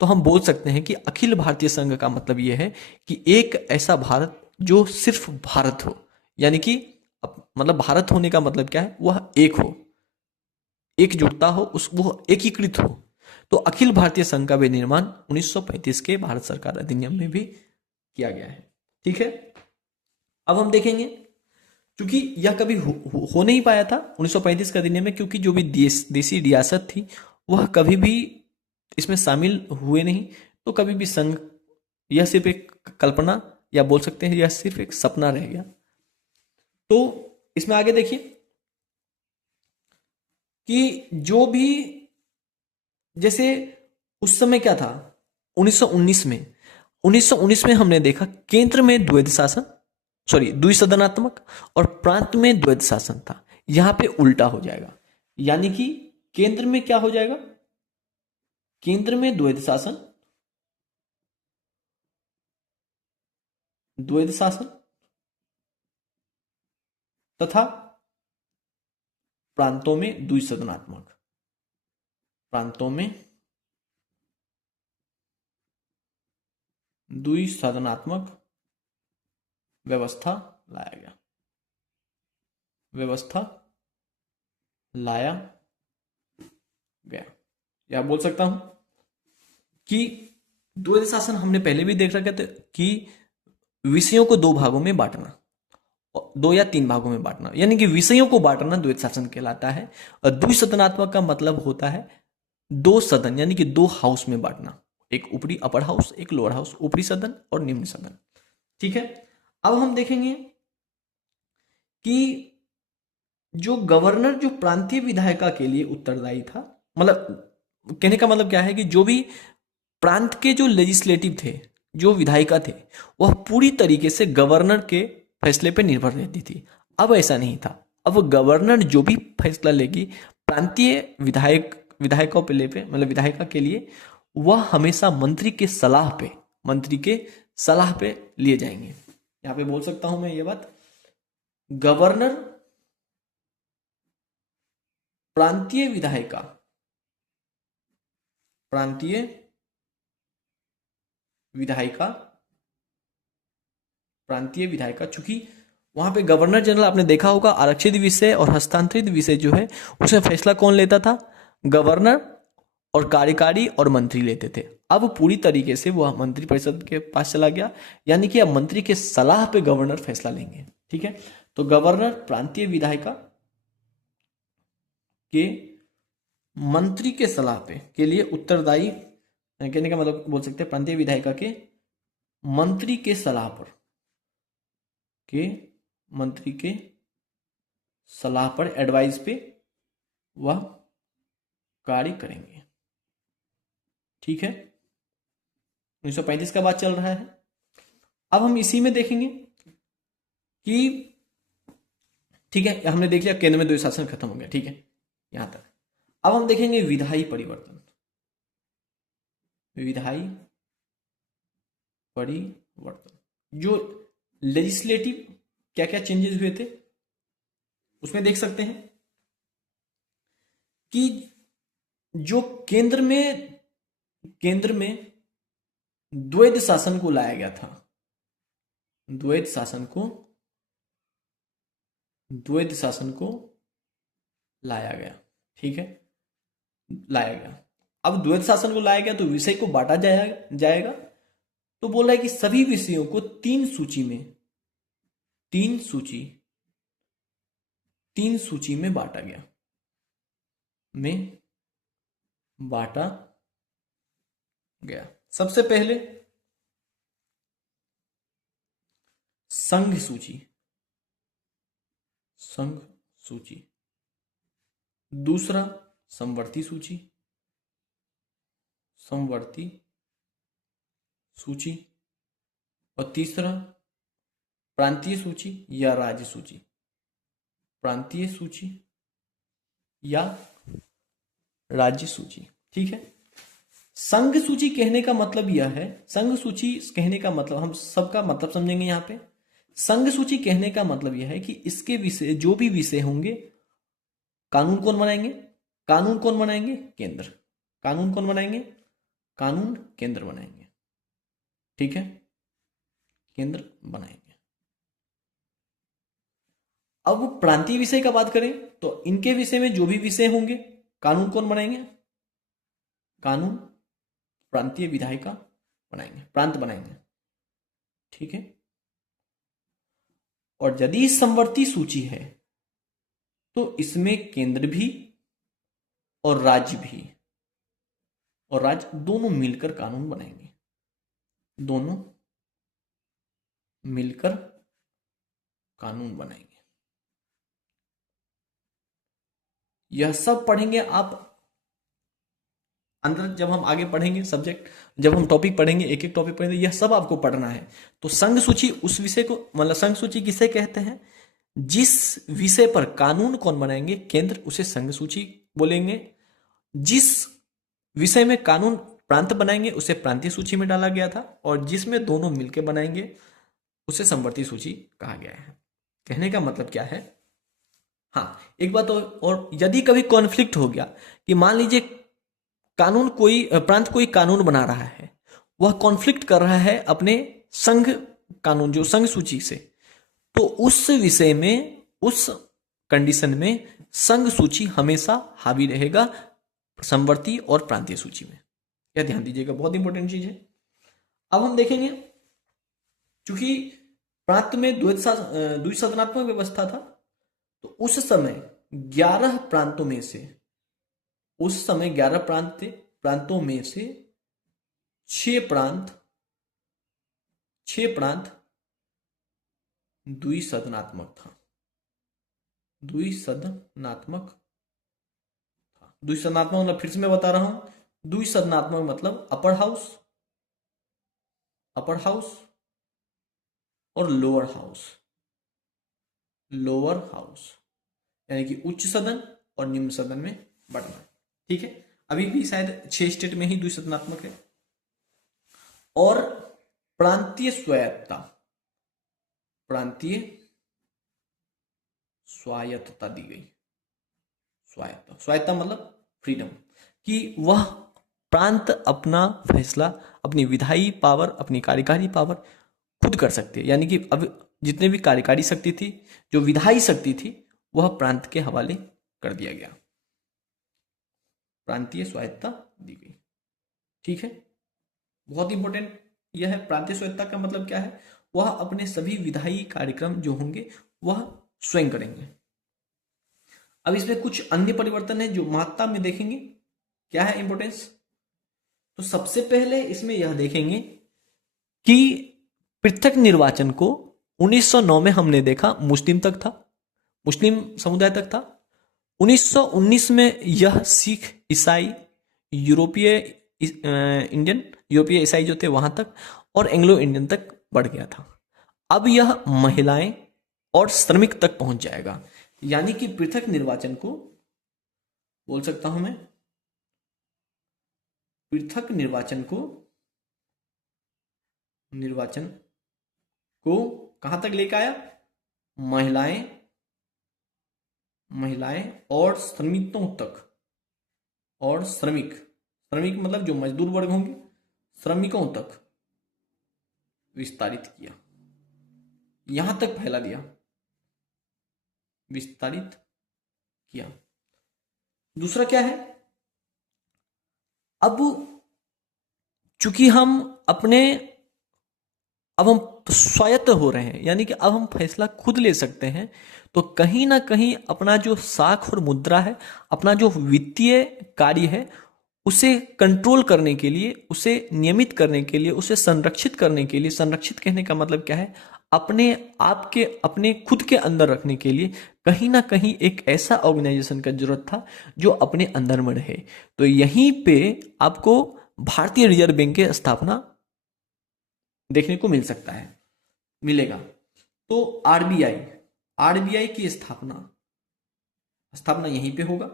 तो हम बोल सकते हैं कि अखिल भारतीय संघ का मतलब यह है कि एक ऐसा भारत जो सिर्फ भारत हो, यानी कि मतलब भारत होने का मतलब क्या है? वह एक हो, एकजुटता हो, उस वो एकीकृत हो। तो अखिल भारतीय संघ का विनिर्माण 1935 के भारत सरकार अधिनियम में भी किया गया है। ठीक है, अब हम देखेंगे, क्योंकि यह कभी हो नहीं पाया था 1935 का अधिनियम में, क्योंकि जो भी देसी रियासत थी वह कभी भी इसमें शामिल हुए नहीं। तो कभी भी संघ, यह सिर्फ एक कल्पना या बोल सकते हैं यह सिर्फ एक सपना रह गया। तो इसमें आगे देखिए कि जो भी, जैसे उस समय क्या था 1919 में हमने देखा केंद्र में द्वैध शासन, सॉरी द्विसदनात्मक, और प्रांत में द्वैध शासन था। यहां पे उल्टा हो जाएगा, यानी कि केंद्र में क्या हो जाएगा? केंद्र में द्वैध शासन, तथा प्रांतों में द्विसदनात्मक, प्रांतों में द्विसदनात्मक व्यवस्था लाया गया, व्यवस्था लाया गया। या बोल सकता हूं कि द्वैध शासन हमने पहले भी देख रखा था कि विषयों को दो भागों में बांटना, 2 या 3 भागों में बांटना, यानी कि विषयों को बांटना द्वैध शासन कहलाता है। और द्विसदनात्मक का मतलब होता है 2 सदन, यानी कि 2 हाउस में बांटना, एक ऊपरी अपर हाउस, एक लोअर हाउस, ऊपरी सदन और निम्न सदन। ठीक है, अब हम देखेंगे कि जो गवर्नर जो प्रांतीय विधायिका के लिए उत्तरदायी था, मतलब कहने का मतलब क्या है कि जो भी प्रांत के जो लेजिस्लेटिव थे, जो विधायिका थे, वह पूरी तरीके से गवर्नर के फैसले पर निर्भर रहती थी। अब ऐसा नहीं था, अब गवर्नर जो भी फैसला लेगी प्रांतीय विधायकों पे मतलब विधायिका के लिए, वह हमेशा मंत्री के सलाह पे लिए जाएंगे। यहां पे बोल सकता हूं मैं ये बात, गवर्नर प्रांतीय प्रांतीय विधायिका, प्रांतीय विधायिका, चूंकि वहां पे गवर्नर जनरल आपने देखा होगा आरक्षित विषय और हस्तांतरित विषय जो है उसमें फैसला कौन लेता था, गवर्नर, और कार्यकारी और मंत्री लेते थे। अब पूरी तरीके से वह मंत्री परिषद के पास चला गया, यानी कि अब मंत्री के सलाह पे गवर्नर फैसला लेंगे। ठीक है, तो गवर्नर प्रांतीय विधायिका के मंत्री के सलाह पे के लिए उत्तरदायी, कहने का मतलब बोल सकते हैं प्रांतीय विधायिका के मंत्री के सलाह पर, के मंत्री के सलाह पर, एडवाइस पे वह कार्य करेंगे। ठीक है, 1935 का बात चल रहा है। अब हम इसी में देखेंगे कि ठीक है, हमने देख लिया केंद्र में द्वैध शासन खत्म हो गया। ठीक है, यहां तक। अब हम देखेंगे विधायी परिवर्तन। विधायी परिवर्तन, जो लेजिस्लेटिव क्या क्या चेंजेस हुए थे उसमें देख सकते हैं कि जो केंद्र में द्वैध शासन को लाया गया था, द्वैध शासन को लाया गया। ठीक है, लाया गया। अब द्वैध शासन को लाया गया तो विषय को बांटा जाएगा। तो बोल रहा है कि सभी विषयों को तीन सूची में बांटा गया। सबसे पहले संघ सूची, दूसरा समवर्ती सूची, और तीसरा प्रांतीय सूची या राज्य सूची, प्रांतीय सूची या राज्य सूची। ठीक है, संघ सूची कहने का मतलब यह है, संघ सूची कहने का मतलब हम सबका मतलब समझेंगे यहां पे। संघ सूची कहने का मतलब यह है कि इसके विषय, जो भी विषय होंगे, कानून कौन बनाएंगे, केंद्र। कानून कौन बनाएंगे, कानून केंद्र बनाएंगे। ठीक है, केंद्र बनाएंगे। अब प्रांतीय विषय का बात करें तो इनके विषय में जो भी विषय होंगे, कानून कौन बनाएंगे, कानून प्रांतीय विधायिका बनाएंगे, प्रांत बनाएंगे। ठीक है, और यदि समवर्ती सूची है तो इसमें केंद्र भी और राज्य दोनों मिलकर कानून बनाएंगे, दोनों मिलकर कानून बनाएंगे। यह सब पढ़ेंगे आप अंदर, जब हम आगे पढ़ेंगे सब्जेक्ट, जब हम टॉपिक पढ़ेंगे, एक एक टॉपिक पढ़ेंगे, यह सब आपको पढ़ना है। तो संघ सूची उस विषय को, मतलब संघ सूची किसे कहते हैं, जिस विषय पर कानून कौन बनाएंगे, केंद्र, उसे संघ सूची बोलेंगे। जिस विषय में कानून प्रांत बनाएंगे उसे प्रांतीय सूची में डाला गया था, और जिसमें दोनों मिलकर बनाएंगे उसे समवर्ती सूची कहा गया है। कहने का मतलब क्या है, हाँ एक बात और यदि कभी कॉन्फ्लिक्ट हो गया कि मान लीजिए कानून प्रांत कोई कानून बना रहा है, वह कॉन्फ्लिक्ट कर रहा है अपने संघ कानून, जो संघ सूची से, तो उस विषय में, उस कंडीशन में संघ सूची हमेशा हावी रहेगा समवर्ती और प्रांतीय सूची में। यह ध्यान दीजिएगा, बहुत इंपॉर्टेंट चीज है। अब हम देखेंगे, चूंकि प्रांत में द्विसदनात्मक व्यवस्था था, तो उस समय 11 प्रांतों में से, उस समय 11 प्रांत थे, प्रांतों में से 6 प्रांत द्विसदनात्मक था, द्विसदनात्मक मतलब, फिर से मैं बता रहा हूं, द्विसदनात्मक मतलब अपर हाउस और लोअर हाउस, यानी कि उच्च सदन और निम्न सदन में बढ़ना। ठीक है, अभी भी शायद 6 स्टेट में ही द्विसदनात्मक है। और प्रांतीय स्वायत्तता दी गई। स्वायत्तता मतलब फ्रीडम, कि वह प्रांत अपना फैसला, अपनी विधायी पावर, अपनी कार्यकारी पावर खुद कर सकते हैं। यानी कि अब जितने भी कार्यकारी शक्ति थी, जो विधायी शक्ति थी, वह प्रांत के हवाले कर दिया गया, प्रांतीय स्वायत्ता दी गई। ठीक है, बहुत इंपॉर्टेंट यह है। प्रांतीय स्वायत्ता का मतलब क्या है? वह अपने सभी विधायी कार्यक्रम जो होंगे वह स्वयं करेंगे। अब इसमें कुछ अन्य परिवर्तन है जो महत्ता में देखेंगे। क्या है इंपॉर्टेंस? तो सबसे पहले इसमें यह देखेंगे कि पृथक निर्वाचन को 1909 में हमने देखा मुस्लिम तक था, मुस्लिम समुदाय तक था। 1919 में यह सिख, ईसाई, यूरोपीय ईसाई जो थे वहां तक, और एंग्लो इंडियन तक बढ़ गया था। अब यह महिलाएं और श्रमिक तक पहुंच जाएगा। यानी कि पृथक निर्वाचन को बोल सकता हूं मैं, पृथक निर्वाचन को कहां तक लेकर आया? महिलाएं और श्रमिकों तक, और श्रमिक मतलब जो मजदूर वर्ग होंगे, श्रमिकों तक विस्तारित किया, यहां तक फैला दिया, विस्तारित किया। दूसरा क्या है? अब चूंकि अब हम स्वायत्त हो रहे हैं, यानी कि अब हम फैसला खुद ले सकते हैं, तो कहीं ना कहीं अपना जो साख और मुद्रा है, अपना जो वित्तीय कार्य है, उसे कंट्रोल करने के लिए, उसे नियमित करने के लिए, उसे संरक्षित करने के लिए, संरक्षित कहने का मतलब क्या है? अपने आप के, अपने खुद के अंदर रखने के लिए कहीं ना कहीं एक ऐसा ऑर्गेनाइजेशन का जरूरत था जो अपने अंदर में रहे। तो यहीं पे आपको भारतीय रिजर्व बैंक की स्थापना देखने को मिल सकता है, मिलेगा। तो आरबीआई की स्थापना यहीं पे होगा,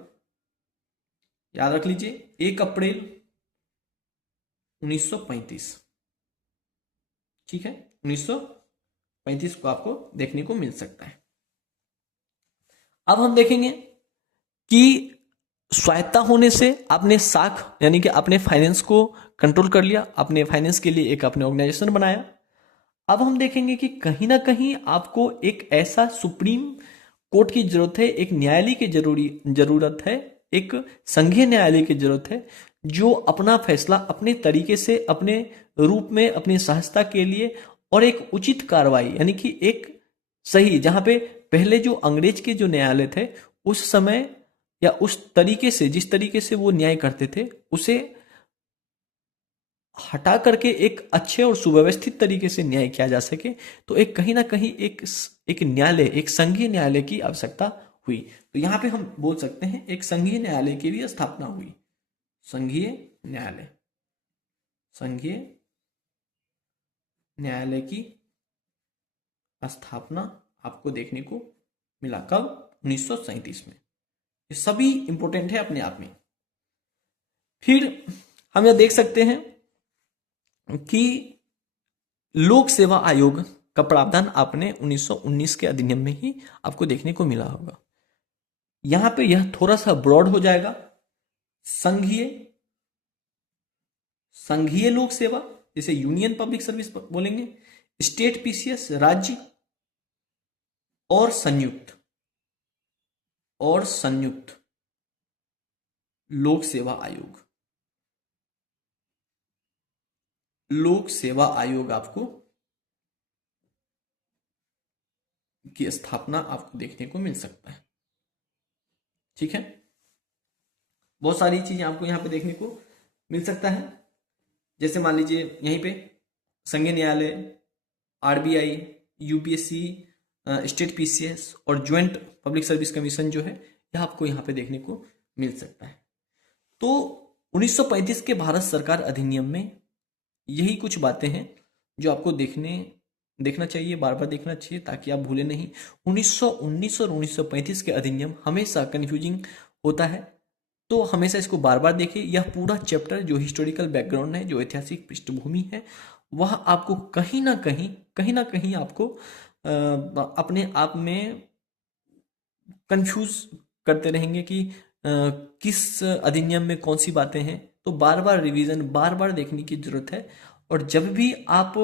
याद रख लीजिए, 1 अप्रैल 1935। ठीक है, 1935 को आपको देखने को मिल सकता है। अब हम देखेंगे कि स्वायत्ता होने से आपने साख, यानी कि आपने फाइनेंस को कंट्रोल कर लिया, आपने फाइनेंस के लिए एक अपने ऑर्गेनाइजेशन बनाया। अब हम देखेंगे कि कहीं ना कहीं आपको एक ऐसा सुप्रीम कोर्ट की जरूरत है, एक न्यायालय की जरूरत है, एक संघीय न्यायालय की जरूरत है, जो अपना फैसला अपने तरीके से, अपने रूप में, अपनी सहजता के लिए, और एक उचित कार्रवाई, यानी कि एक सही, जहां पे पहले जो अंग्रेज के जो न्यायालय थे उस समय, या उस तरीके से, जिस तरीके से वो न्याय करते थे, उसे हटा करके एक अच्छे और सुव्यवस्थित तरीके से न्याय किया जा सके। तो एक कहीं ना कहीं एक न्यायालय, एक संघीय न्यायालय की आवश्यकता हुई। तो यहां पे हम बोल सकते हैं एक संघीय न्यायालय की भी स्थापना हुई। संघीय न्यायालय की स्थापना आपको देखने को मिला। कब? 1937 में। ये सभी इंपॉर्टेंट है अपने आप में। फिर हम यह देख सकते हैं कि लोक सेवा आयोग का प्रावधान आपने 1919 के अधिनियम में ही आपको देखने को मिला होगा। यहां पे यह थोड़ा सा ब्रॉड हो जाएगा। संघीय लोक सेवा, जैसे यूनियन पब्लिक सर्विस बोलेंगे, स्टेट पीसीएस, राज्य, और संयुक्त लोक सेवा आयोग आपको की स्थापना आपको देखने को मिल सकता है। ठीक है, बहुत सारी चीजें आपको यहां पे देखने को मिल सकता है। जैसे मान लीजिए यहीं पे संघीय न्यायालय, आरबीआई, यूपीएससी, स्टेट पीसीएस और ज्वाइंट पब्लिक सर्विस कमीशन जो है, यह आपको यहां पे देखने को मिल सकता है। तो 1935 के भारत सरकार अधिनियम में यही कुछ बातें हैं जो आपको देखना चाहिए, बार बार देखना चाहिए, ताकि आप भूले नहीं। 1919 और 1935 के अधिनियम हमेशा कंफ्यूजिंग होता है, तो हमेशा इसको बार बार देखिए। यह पूरा चैप्टर जो हिस्टोरिकल बैकग्राउंड है, जो ऐतिहासिक पृष्ठभूमि है, वह आपको कहीं ना कहीं आपको अपने आप में कंफ्यूज करते रहेंगे कि किस अधिनियम में कौन सी बातें हैं, तो बार बार रिवीजन, बार बार देखने की जरूरत है। और जब भी आप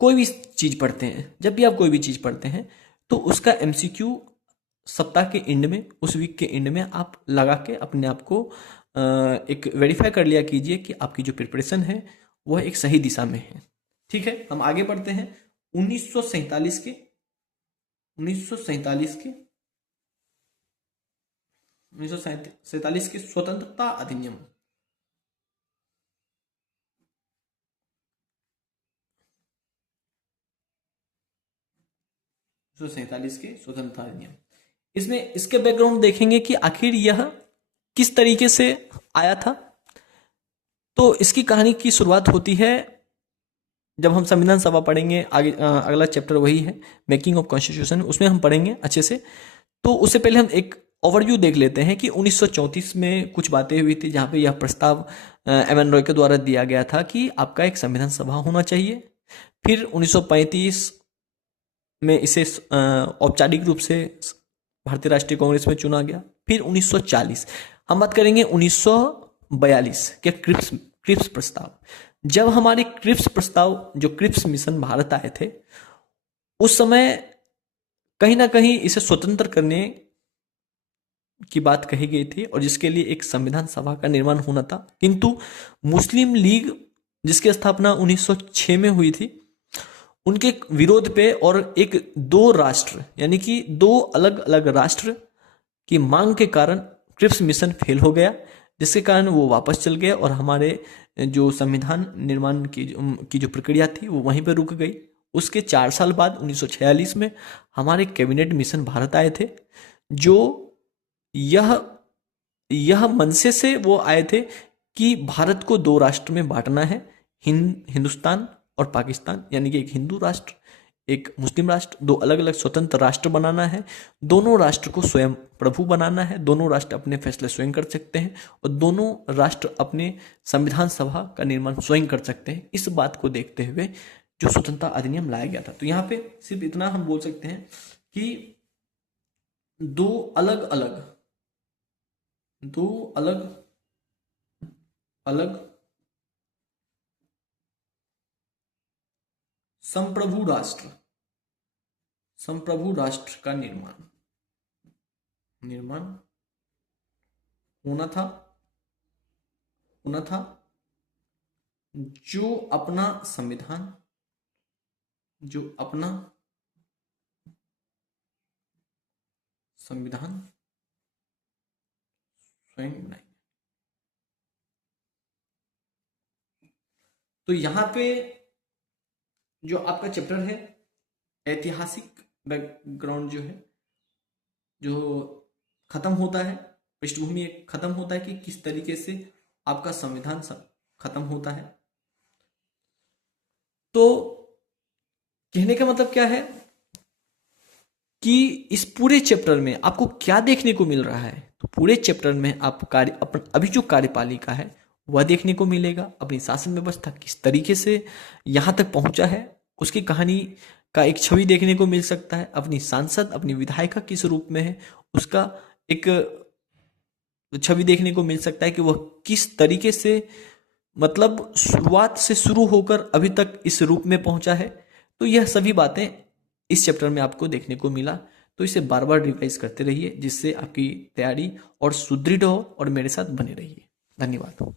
कोई भी चीज पढ़ते हैं, जब भी आप कोई भी चीज पढ़ते हैं, तो उसका एमसीक्यू सप्ताह के एंड में, उस वीक के एंड में आप लगा के अपने आप को एक वेरीफाई कर लिया कीजिए कि आपकी जो प्रिपरेशन है वह एक सही दिशा में है। ठीक है, हम आगे बढ़ते हैं। 1947 के 1947 के स्वतंत्रता अधिनियम, 1947 के स्वतंत्रता अधिनियम, इसमें इसके बैकग्राउंड देखेंगे कि आखिर यह किस तरीके से आया था। तो इसकी कहानी की शुरुआत होती है जब हम संविधान सभा पढ़ेंगे। आगे अगला चैप्टर वही है, मेकिंग ऑफ कॉन्स्टिट्यूशन, उसमें हम पढ़ेंगे अच्छे से। तो उससे पहले हम एक ओवरव्यू देख लेते हैं कि 1934 में कुछ बातें हुई थी, जहाँ पे यह प्रस्ताव एम.एन. रॉय के द्वारा दिया गया था कि आपका एक संविधान सभा होना चाहिए। फिर 1935 में इसे औपचारिक रूप से भारतीय राष्ट्रीय कांग्रेस में चुना गया। फिर 1940, हम बात करेंगे 1942 के क्रिप्स प्रस्ताव। जब हमारे क्रिप्स प्रस्ताव, जो क्रिप्स मिशन भारत आए थे, उस समय कहीं ना कहीं इसे स्वतंत्र करने की बात कही गई थी और जिसके लिए एक संविधान सभा का निर्माण होना था। किंतु मुस्लिम लीग, जिसकी स्थापना 1906 में हुई थी, उनके विरोध पे और एक दो राष्ट्र, यानी कि दो अलग अलग राष्ट्र की मांग के कारण क्रिप्स मिशन फेल हो गया, जिसके कारण वो वापस चल गए और हमारे जो संविधान निर्माण की जो प्रक्रिया थी वो वहीं पर रुक गई। उसके 4 साल बाद 1946 में हमारे कैबिनेट मिशन भारत आए थे, जो यह मनसे से वो आए थे कि भारत को दो राष्ट्र में बांटना है, हिंदुस्तान और पाकिस्तान, यानी कि एक हिंदू राष्ट्र, एक मुस्लिम राष्ट्र, दो अलग अलग स्वतंत्र राष्ट्र बनाना है। दोनों राष्ट्र को स्वयं प्रभु बनाना है, दोनों राष्ट्र अपने फैसले स्वयं कर सकते हैं और दोनों राष्ट्र अपने संविधान सभा का निर्माण स्वयं कर सकते हैं। इस बात को देखते हुए जो स्वतंत्रता अधिनियम लाया गया था। तो यहाँ पे सिर्फ इतना हम बोल सकते हैं कि दो अलग अलग संप्रभु राष्ट्र का निर्माण होना था, जो अपना संविधान स्वयं बनाएंगे। तो यहां पे जो आपका चैप्टर है, ऐतिहासिक बैकग्राउंड जो है, जो खत्म होता है, पृष्ठभूमि खत्म होता है कि किस तरीके से आपका संविधान खत्म होता है। तो कहने का मतलब क्या है कि इस पूरे चैप्टर में आपको क्या देखने को मिल रहा है। तो पूरे चैप्टर में आप अभी जो कार्यपालिका है वह देखने को मिलेगा, अपनी शासन व्यवस्था किस तरीके से यहाँ तक पहुंचा है उसकी कहानी का एक छवि देखने को मिल सकता है। अपनी सांसद, अपनी विधायिका किस रूप में है उसका एक छवि देखने को मिल सकता है कि वह किस तरीके से, मतलब शुरुआत से शुरू होकर अभी तक इस रूप में पहुंचा है। तो यह सभी बातें इस चैप्टर में आपको देखने को मिला। तो इसे बार बार रिवाइज करते रहिए, जिससे आपकी तैयारी और सुदृढ़ हो और मेरे साथ बने रहिए। धन्यवाद।